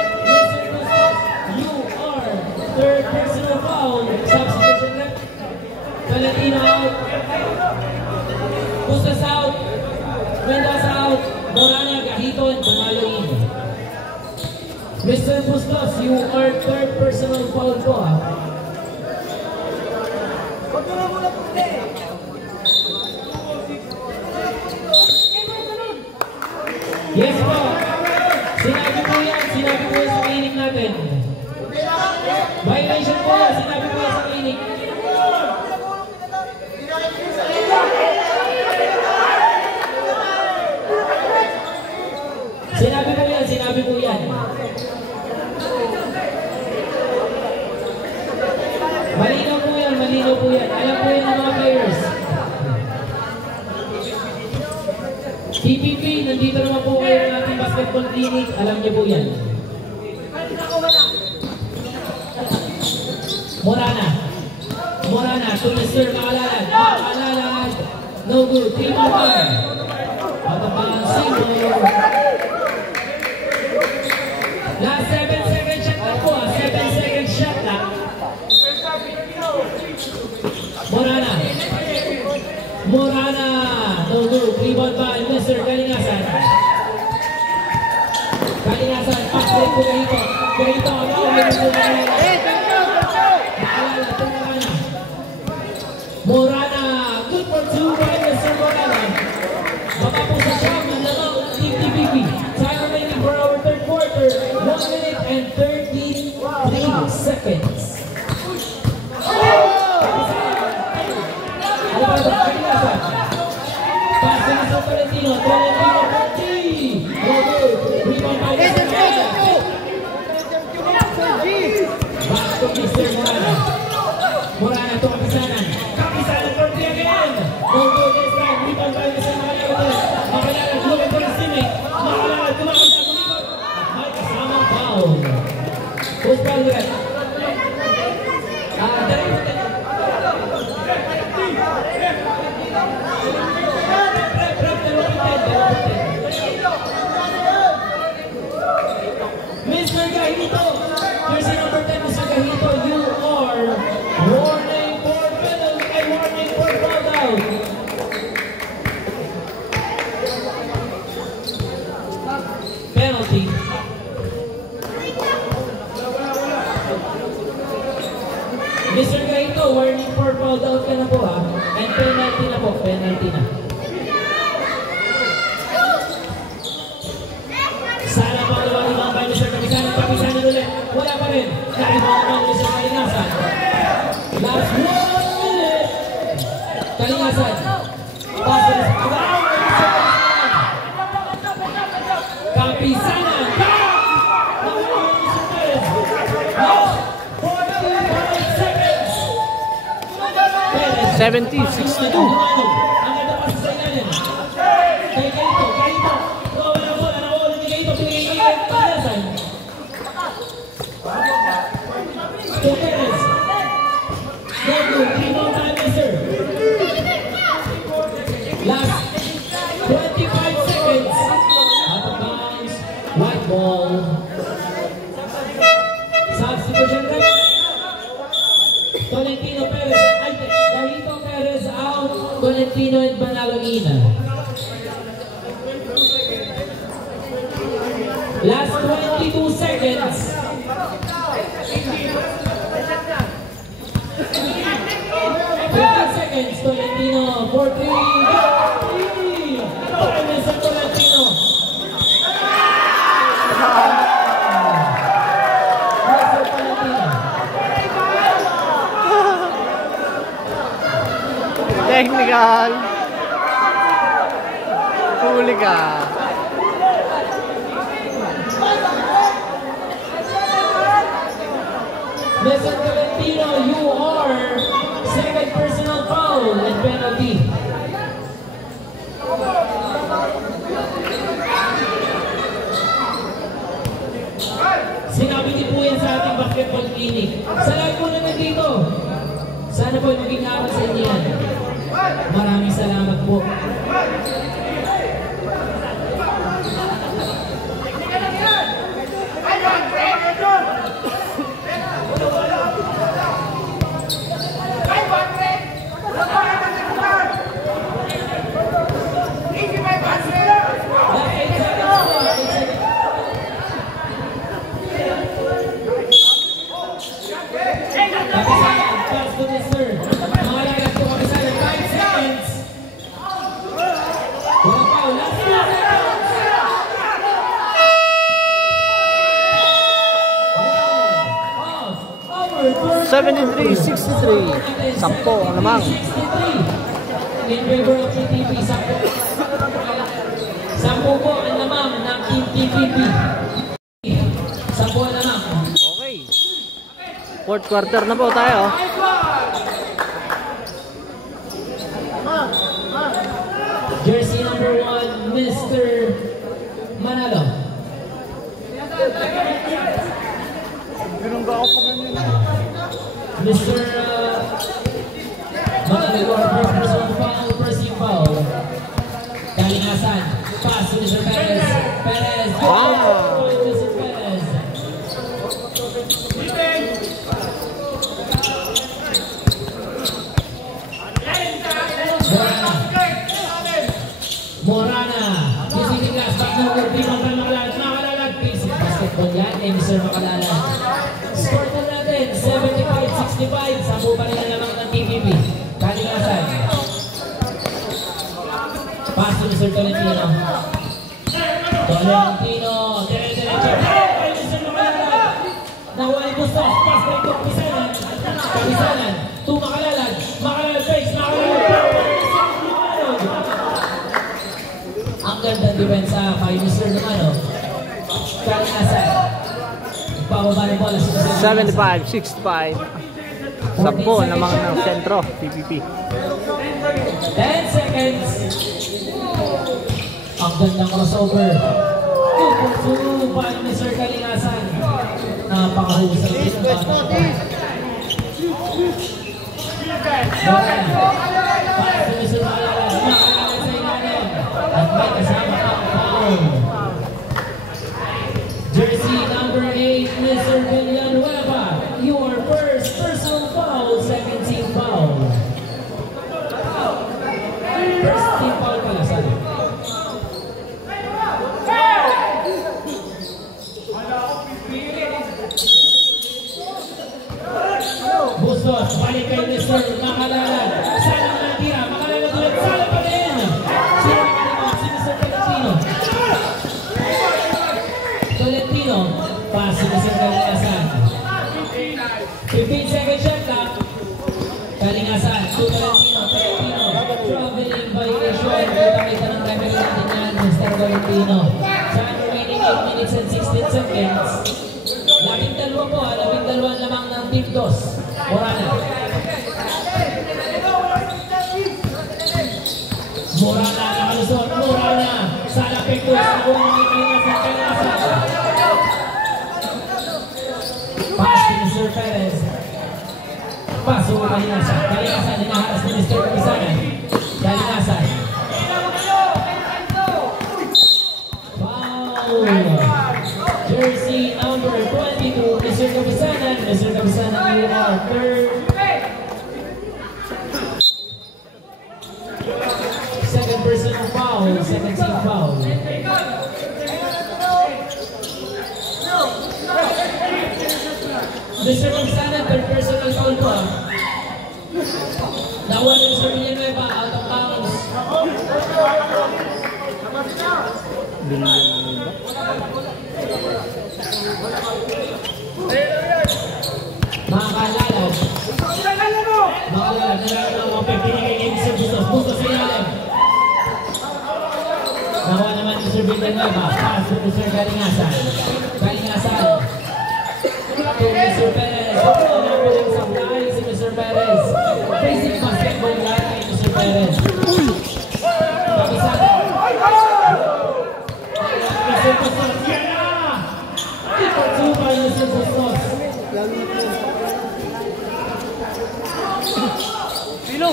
Mr. Bustos, you are third personal foul. Substitution rep. Valentino out. Bustos out. Mendoza out. Morana, Gahito, and Manalo in. Mr. Bustos, you are third personal foul po ha. Yes po. Sinabi po yan sa clinic natin. Violation po yan, sinabi po yan sa clinic. Sinabi po yan. Malinaw po yan. Alam po yan ng mga players. TPP, nandito naman po kayo ng ating basketball clinic. Alam niyo po yan. Morana to Mr. Makalalad. Makalalad. No good. 3-1. Out of bounds. Last 7-second shot na po. 7-second shot na. Morana. No good. 3-1 by Mr. Kalinasan. Pass break po Gahito. Gahito. Morana. Good for 2 by Mr. Morana. Baba po sa shot ng lamang Team TPP. Time remaining for our third quarter. 1 minute and 33 seconds. Pass to Mr. Tolentino. Tolentino 30. Rebound by Mr. Back to Mr. Morana. Morana to Kapisanan. Kapisanan 30 again. No good this time. Rebound by Mr. Makalalad. Makalalad looking for his teammate. Makalalad tumakot sa kumikot. At may kasamang foul. Post foul rep. Mr. Gahito, jersey number 10, Mr. Gahito, you are warning for penalty and warning for foul out. Penalty. Mr. Gahito, warning for foul out ka na po ha. And penalty na po, penalty na. Sana po lumang by Mr. Kapisanan ulit. Wala pa rin. Nakibang naman Mr. Kalinasan. Last 1 minute. Kalinasan. Passes. Kapisanan. Last 45 seconds. 70-62. Last 25 seconds. Out of bounds. White ball. Substitution rep. Tolentino Perez. Gahito Perez out. Tolentino and Banalangina. Last 22 seconds. 15 seconds. Tolentino 4-3. technical. Huli ka. Mr. Tolentino, you are second personal foul and penalty. Sinabi din po yan sa ating basketball clinic. Sa lahat po na nandito, sana po maging aral sa inyo yan. Maraming salamat po. Sampo namang. In favor of TTP, sampo po ang namang ng TTP. Sampo namang. Okay. Fourth quarter na po tayo. Jersey number 1, Mr. Manalo. Mr. Manalo, first team foul. Kalinasan, pass to Mr. Perez. Perez, Wow. Mr. Perez. Morana, visiting class, back number 3, Makalalan, please. Basketball yan, Mr. Makalalan. Score na natin, 75-65, sampu pa nila lamang ng TPP. Kalinasan. Pass to Mr. Tolentino. Tolentino, dire-diretso. Ay, Mr. Makalalan. Nakuha ni Bustos, pass na ito, Kapisanan. To Makalalan, Makalalan face, Makalalan. Ang gandang depensa kay Mr. Lumano. Kalinasan. Pababa ng bola si Mr. 75-65. Sampo namang ng sentro. PPP. 10 seconds. Ang gandang crossover. 2-2 pa ni Mr. Kalinasan. Napakahusay din ang bata. Para si Mr. Makalalan. Makalalan sa ilalim. At may kasama ang foul. Jersey number 8, Mr. Villanueva. Your first personal foul, second team foul. First team foul pala, sorry. Bustos, balik kay Mr. Makalalan. Salang natira, Makalalan ulit, salang pa rin. Sino naman si Mr. Tolentino? Tolentino, pass si Mr. Kalinasan. 15 second shot clock. Kalinasan, to Tolentino, traveling violation. Kita ng referee natin yan, Mr. Tolentino. Sa remaining 8 minutes and 16 seconds. 12 po, 12 lamang ng Team Dos. Morana. Morana, nakalusot. Morana. Sana Pectus. Nakuha ng Kalinasan. Pass to Mr. Perez. Pass to Kalinasan. Kalinasan, hinaharas ni Mr. Kapisanan. Kalinasan. Foul. Jersey number 22, Mr. Kapisanan. Mr. Kapisanan, you are third. Second personal foul, second team foul. Mr. Kapisanan, third personal foul po. Nakuha ni Mr. Villanueva, out of bounds. Makakalalan. Makakalalan. Nalaman ang mga pinigay kay Mr. Bustos. Villanueva. Pass to Mr. Galingasan. Galingasan. To Mr. Perez. Napuling supply si Mr. Perez. Basic basketball guy kay Mr. Perez. Kapisada. Mr. Bustos. Yan na! Ito 2 by Mr. Bustos. Pilo!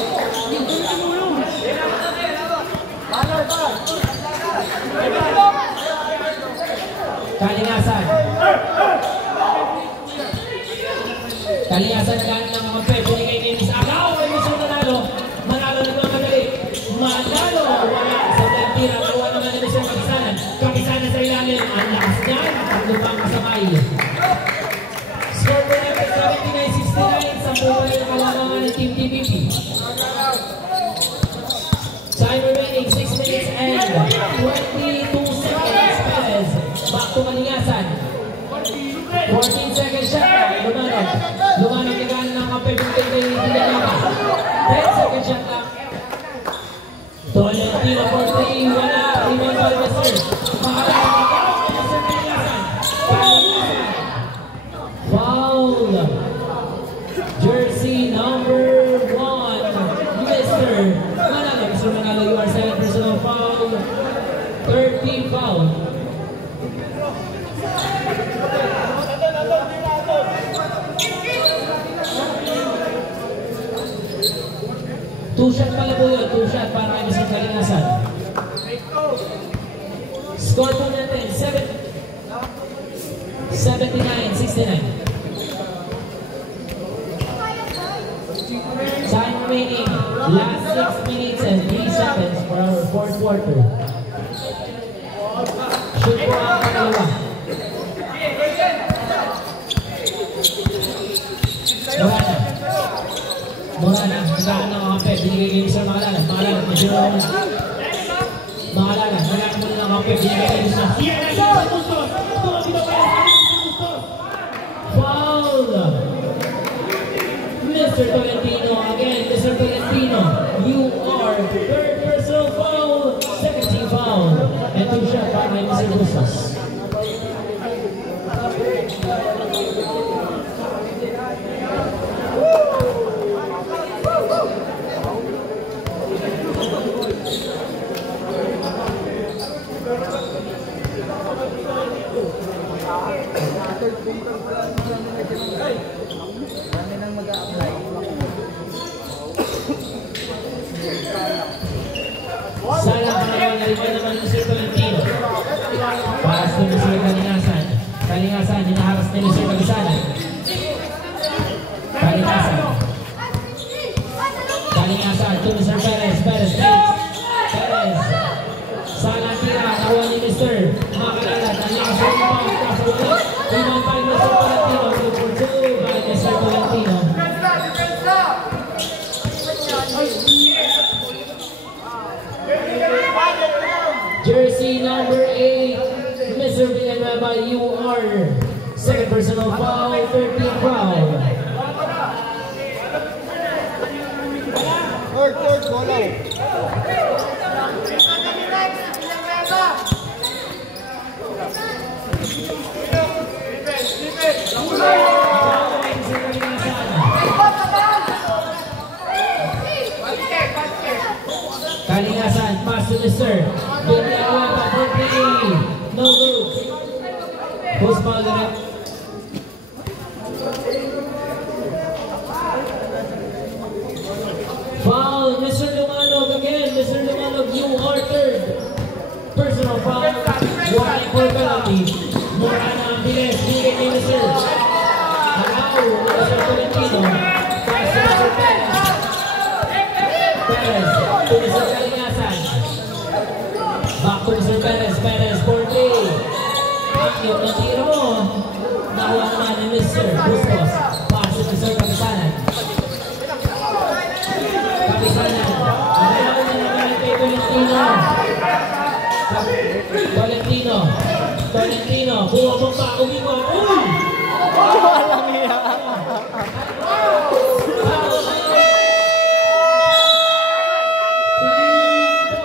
Kalingasan. Kalingasan galing ng mga pwede binigay kay Miss Agaw. Ay Miss Manalo. Manalo na mga madali. Manalo. Wala. Sa tira. Nakuha naman ni Mr. Kapisanan. Kapisanan sa ilalim. Ang lakas niyan. Lupang kasamay. Score po natin 79-69 sa buhay ng kalamangan ng Team TPP. Time remaining 6 minutes and 22 seconds. Perez. Back to Kalingasan. 14 seconds shot. Lumanok. Lumanok nagaan ng kapipintin kay Villanueva. 10 seconds shot lang. Tolentino for 3. Wala. Rebound by Mr. Makalala. Mr. Kalingasan. Kalingasan. Foul. Jersey number 1. Mr. Manalo. Mr. Manalo, you are 7 personal foul. 13 foul. Two shot pala po yun. 2 shot para kay Mr. Kalingasan. Score po natin 79-69. Time remaining. Last 6 minutes and 3 seconds for our fourth quarter. Shoot po ang pangalawa. Morana, nagaan ng mga pep, binigay kay Mr. Makalala. Makalala, medyo Makalala, nagaan mo ng mga pep, binigay kay Mr. Foul! Mr. Tolentino, again, Mr. Tolentino, you are third personal foul, second team foul, and 2 shot by Mr. Bustos. Sana pangalan na rin naman Mr. Tolentino. Pass to Mr. Kalingasan. Kalingasan, hinaharas ni Mr. Kapisanan. Kalingasan. Kalingasan to Mr. Perez. Perez takes. Perez. Sana tira. Nakuha ni Mr. Makalala. Ang lakas ng rebound. Kaso ulit. Rebound by Mr. Tolentino. Good for 2 by Mr. Tolentino. Jersey number 8, Mr. Villanueva, you are second personal foul, 13 foul. Third, follow. Kalingasan, pass to Mr. Villanueva for 3. No good. Who's foul the rep? Foul, Mr. Lumanog again. Mr. Lumanog, you are third. Personal foul. One for penalty. Morana ang bilis. Bigay ni Mr. Allow, Mr. Tolentino. Pass to Mr. Perez. Perez to Mr. Kalingasan. Back to Mr. Perez. Perez for 3. Akit na tiro mo. Nakuha naman ni Mr. Bustos. Pass to Mr. Kapisanan. Kapisanan. Nakuha na naman kay Tolentino. Tolentino. Tolentino. Buwabong pa. Umiwa. Uy! Walang iya.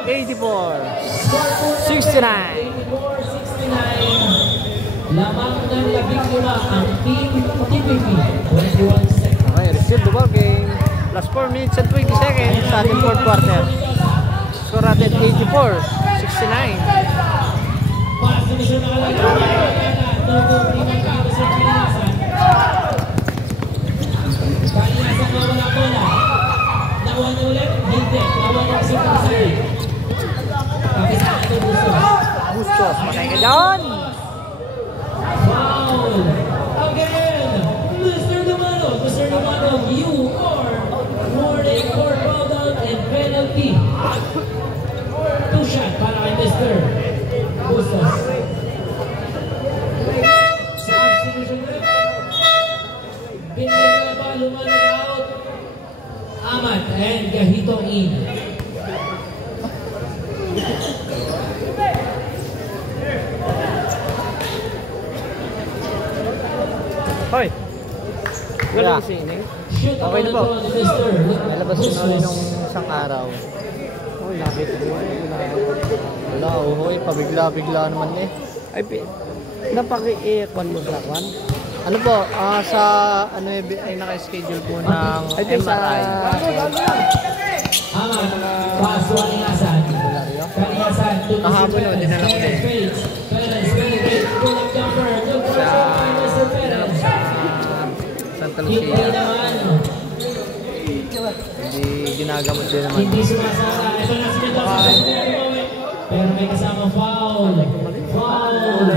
84, 69. 21 seconds. Okay, receive the ball game. Last 4 minutes and 20 seconds sa ating fourth quarter. Score natin 84-69. Pass ni Mr. Makalala. Turbo, Prima, Mr. Kalinasan. Kalinasan mawala bola. Nakuha na ulit? Hindi. Nakuha na Mr. Kalinasan. Kapisan natin Bustos. Bustos, patay ka dyan! Foul! Again! Mr. Dumano, you are warning for foul down and penalty. 2 shot para kay Mr. Bustos. Substitution rep. Binigyan na ba, Lumano out. Amat and Gahito in. Hoy! Wala. Shoot Okay na po. ni Mr. Nalabas ko na rin nung isang araw. Uy, lapit ko. Wala, uhoy. Pabigla-bigla naman eh. Ay, napaki-i-kwan mo sa kwan? Ano po, sa ano ay naka-schedule po ng Ay, di sa... MRI. Amat, paso Kalinasan. Kalinasan, Kahapon o, dinala ko na eh. Santa Lucia. Hindi ginagamot din naman. Hindi sumasara. Ito na sila daw. Pero may kasama foul. Foul.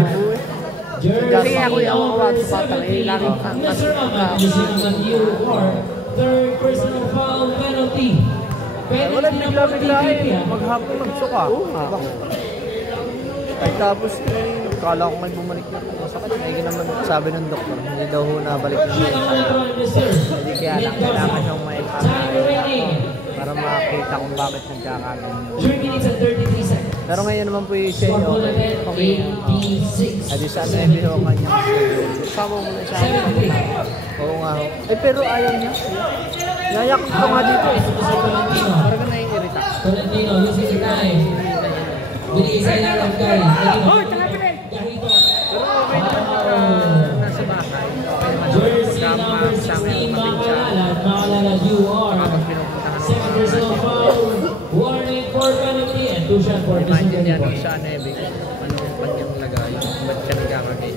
Kasi ako yung awawag sa patang eh. Lagi Mr. Amat, Mr. Amat, you are third personal foul penalty. Wala bigla-bigla eh. Maghapon magsuka. Ay tapos eh, kala ko may bumalik na sakit. Ay naman sabi ng doktor, hindi daw ho nabalik na siya. Hindi kaya lang kailangan siyang may para makita kung bakit nagkakaganyan. 3 minutes and 33 seconds. Pero ngayon naman po yung siya okay. Adi sa ano yung biho kanya. Sama mo na siya. Oo nga ho. Eh pero ayaw niya. Nayak ko nga dito eh. Parang ka naiirita. Tolentino, using the time. Binigay sa ilang kay. Pero okay naman nasa bahay. Okay naman Jersey number 16, Makalala, you are second personal foul. Warning for penalty and 2 shot for Imagine yan Mr. sa Nebe, anong kanyang lagay, ba't siya nagkakagay?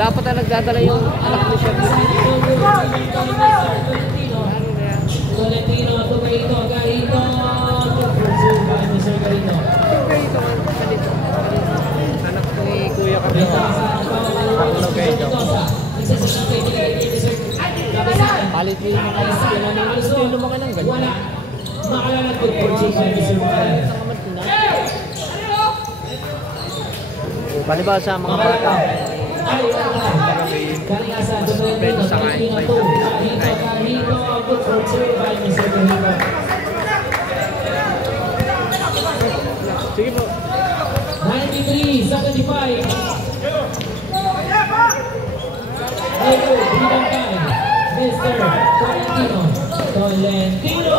Dapat na nagdadala yung anak ni Chef. Tolentino, Tumaito, Garito, pursued by Mr. Garito. Anak ni Kuya kami. Palit din yung mga isko na lumaki ng ganyan. Makalala good pursued by Mr. Makalala. Palibasa mga bata. Kalinasan, Tolentino, Garito, good pursued by Mr. Garito. Sige po. 93-75. Later, bilang kay Mr. Tolentino. Tolentino!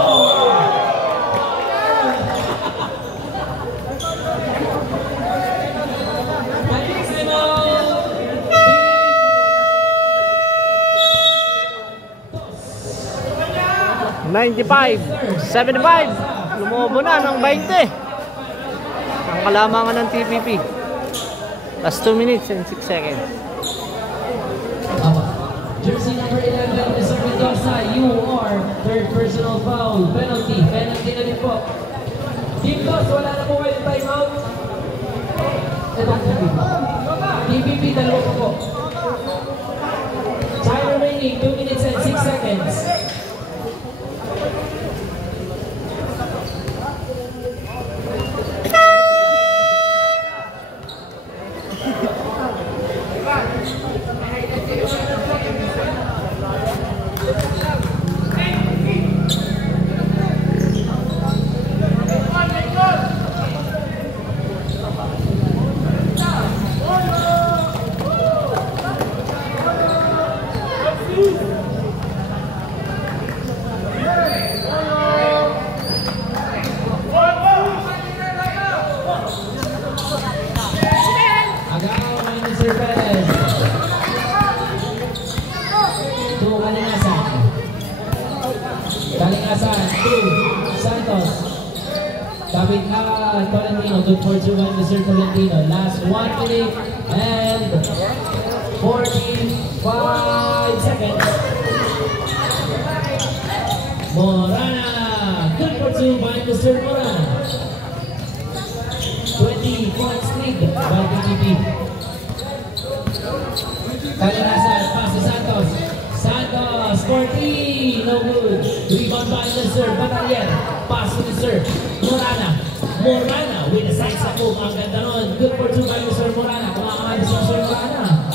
$95-75. Lumobo na ng 20. Ang kalamangan ng TPP. Last 2 minutes and 6 seconds. Jersey number 11, Mr. Mendoza, you are third personal foul. Penalty. Penalty na din po. Team Toss, wala na po kayo time out. Ito ang TPP, dalawa po po. Time remaining, 2 minutes and 6 seconds. Tolentino. Good for 2 by Mr. Tolentino. Last 1 minute and 45 seconds. Morana. Good for 2 by Mr. Morana. 20 points lead by TTP. Kalinasan, pass to Santos. Santos, 40, no good. Rebound by Mr. Batalier. Pass to Mr. Morana. Morana with the side sa boom. Ang ganda nun. Good for 2 by Mr. Morana. Kumakamali si Mr. Morana.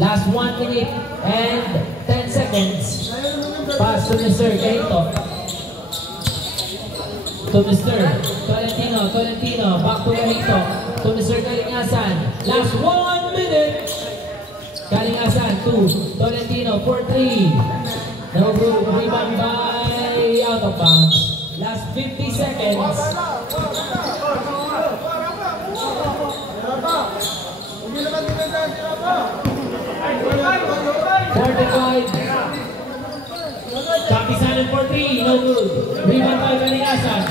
Last 1 minute and 10 seconds. Pass to Mr. Gaito. To Mr. Tolentino, Tolentino, back to Gaito. To Mr. Kalingasan. Last 1 minute. Kalingasan to Tolentino for 3. No good. Rebound by out of bounds. Last 50 seconds. 45. Kapisanan for 3, no good. Rebound by Kalingasan.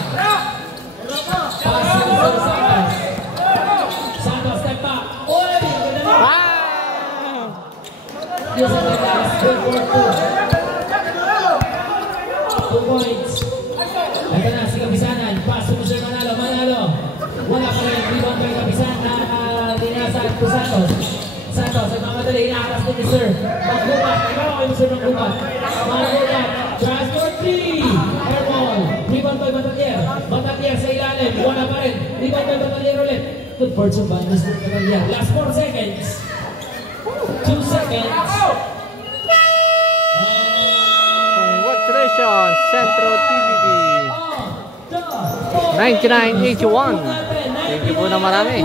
Pass to Mr. Santos. Santos step back. Oy! Ganda na! Yes, ang ganda. Good for 2. 2 points. Ito na si Kapisanan. Pass to Mr. Manalo. Manalo. Wala pa rin. Rebound by Kapisanan na Kalingasan to Santos. Santos, ay mamadali. Inaaras ni Mr. Manggubat. Ikaw kay Mr. Manggubat. Manggubat. Just for 3. Airball. Rebound by Batalier. Batalier sa ilalim. Wala pa rin. Rebound by Batalier ulit. Good for 2 by Mr. Batalier. Last 4 seconds. 2 seconds. Congratulations, Centro TVB. 9981. Thank you po na marami.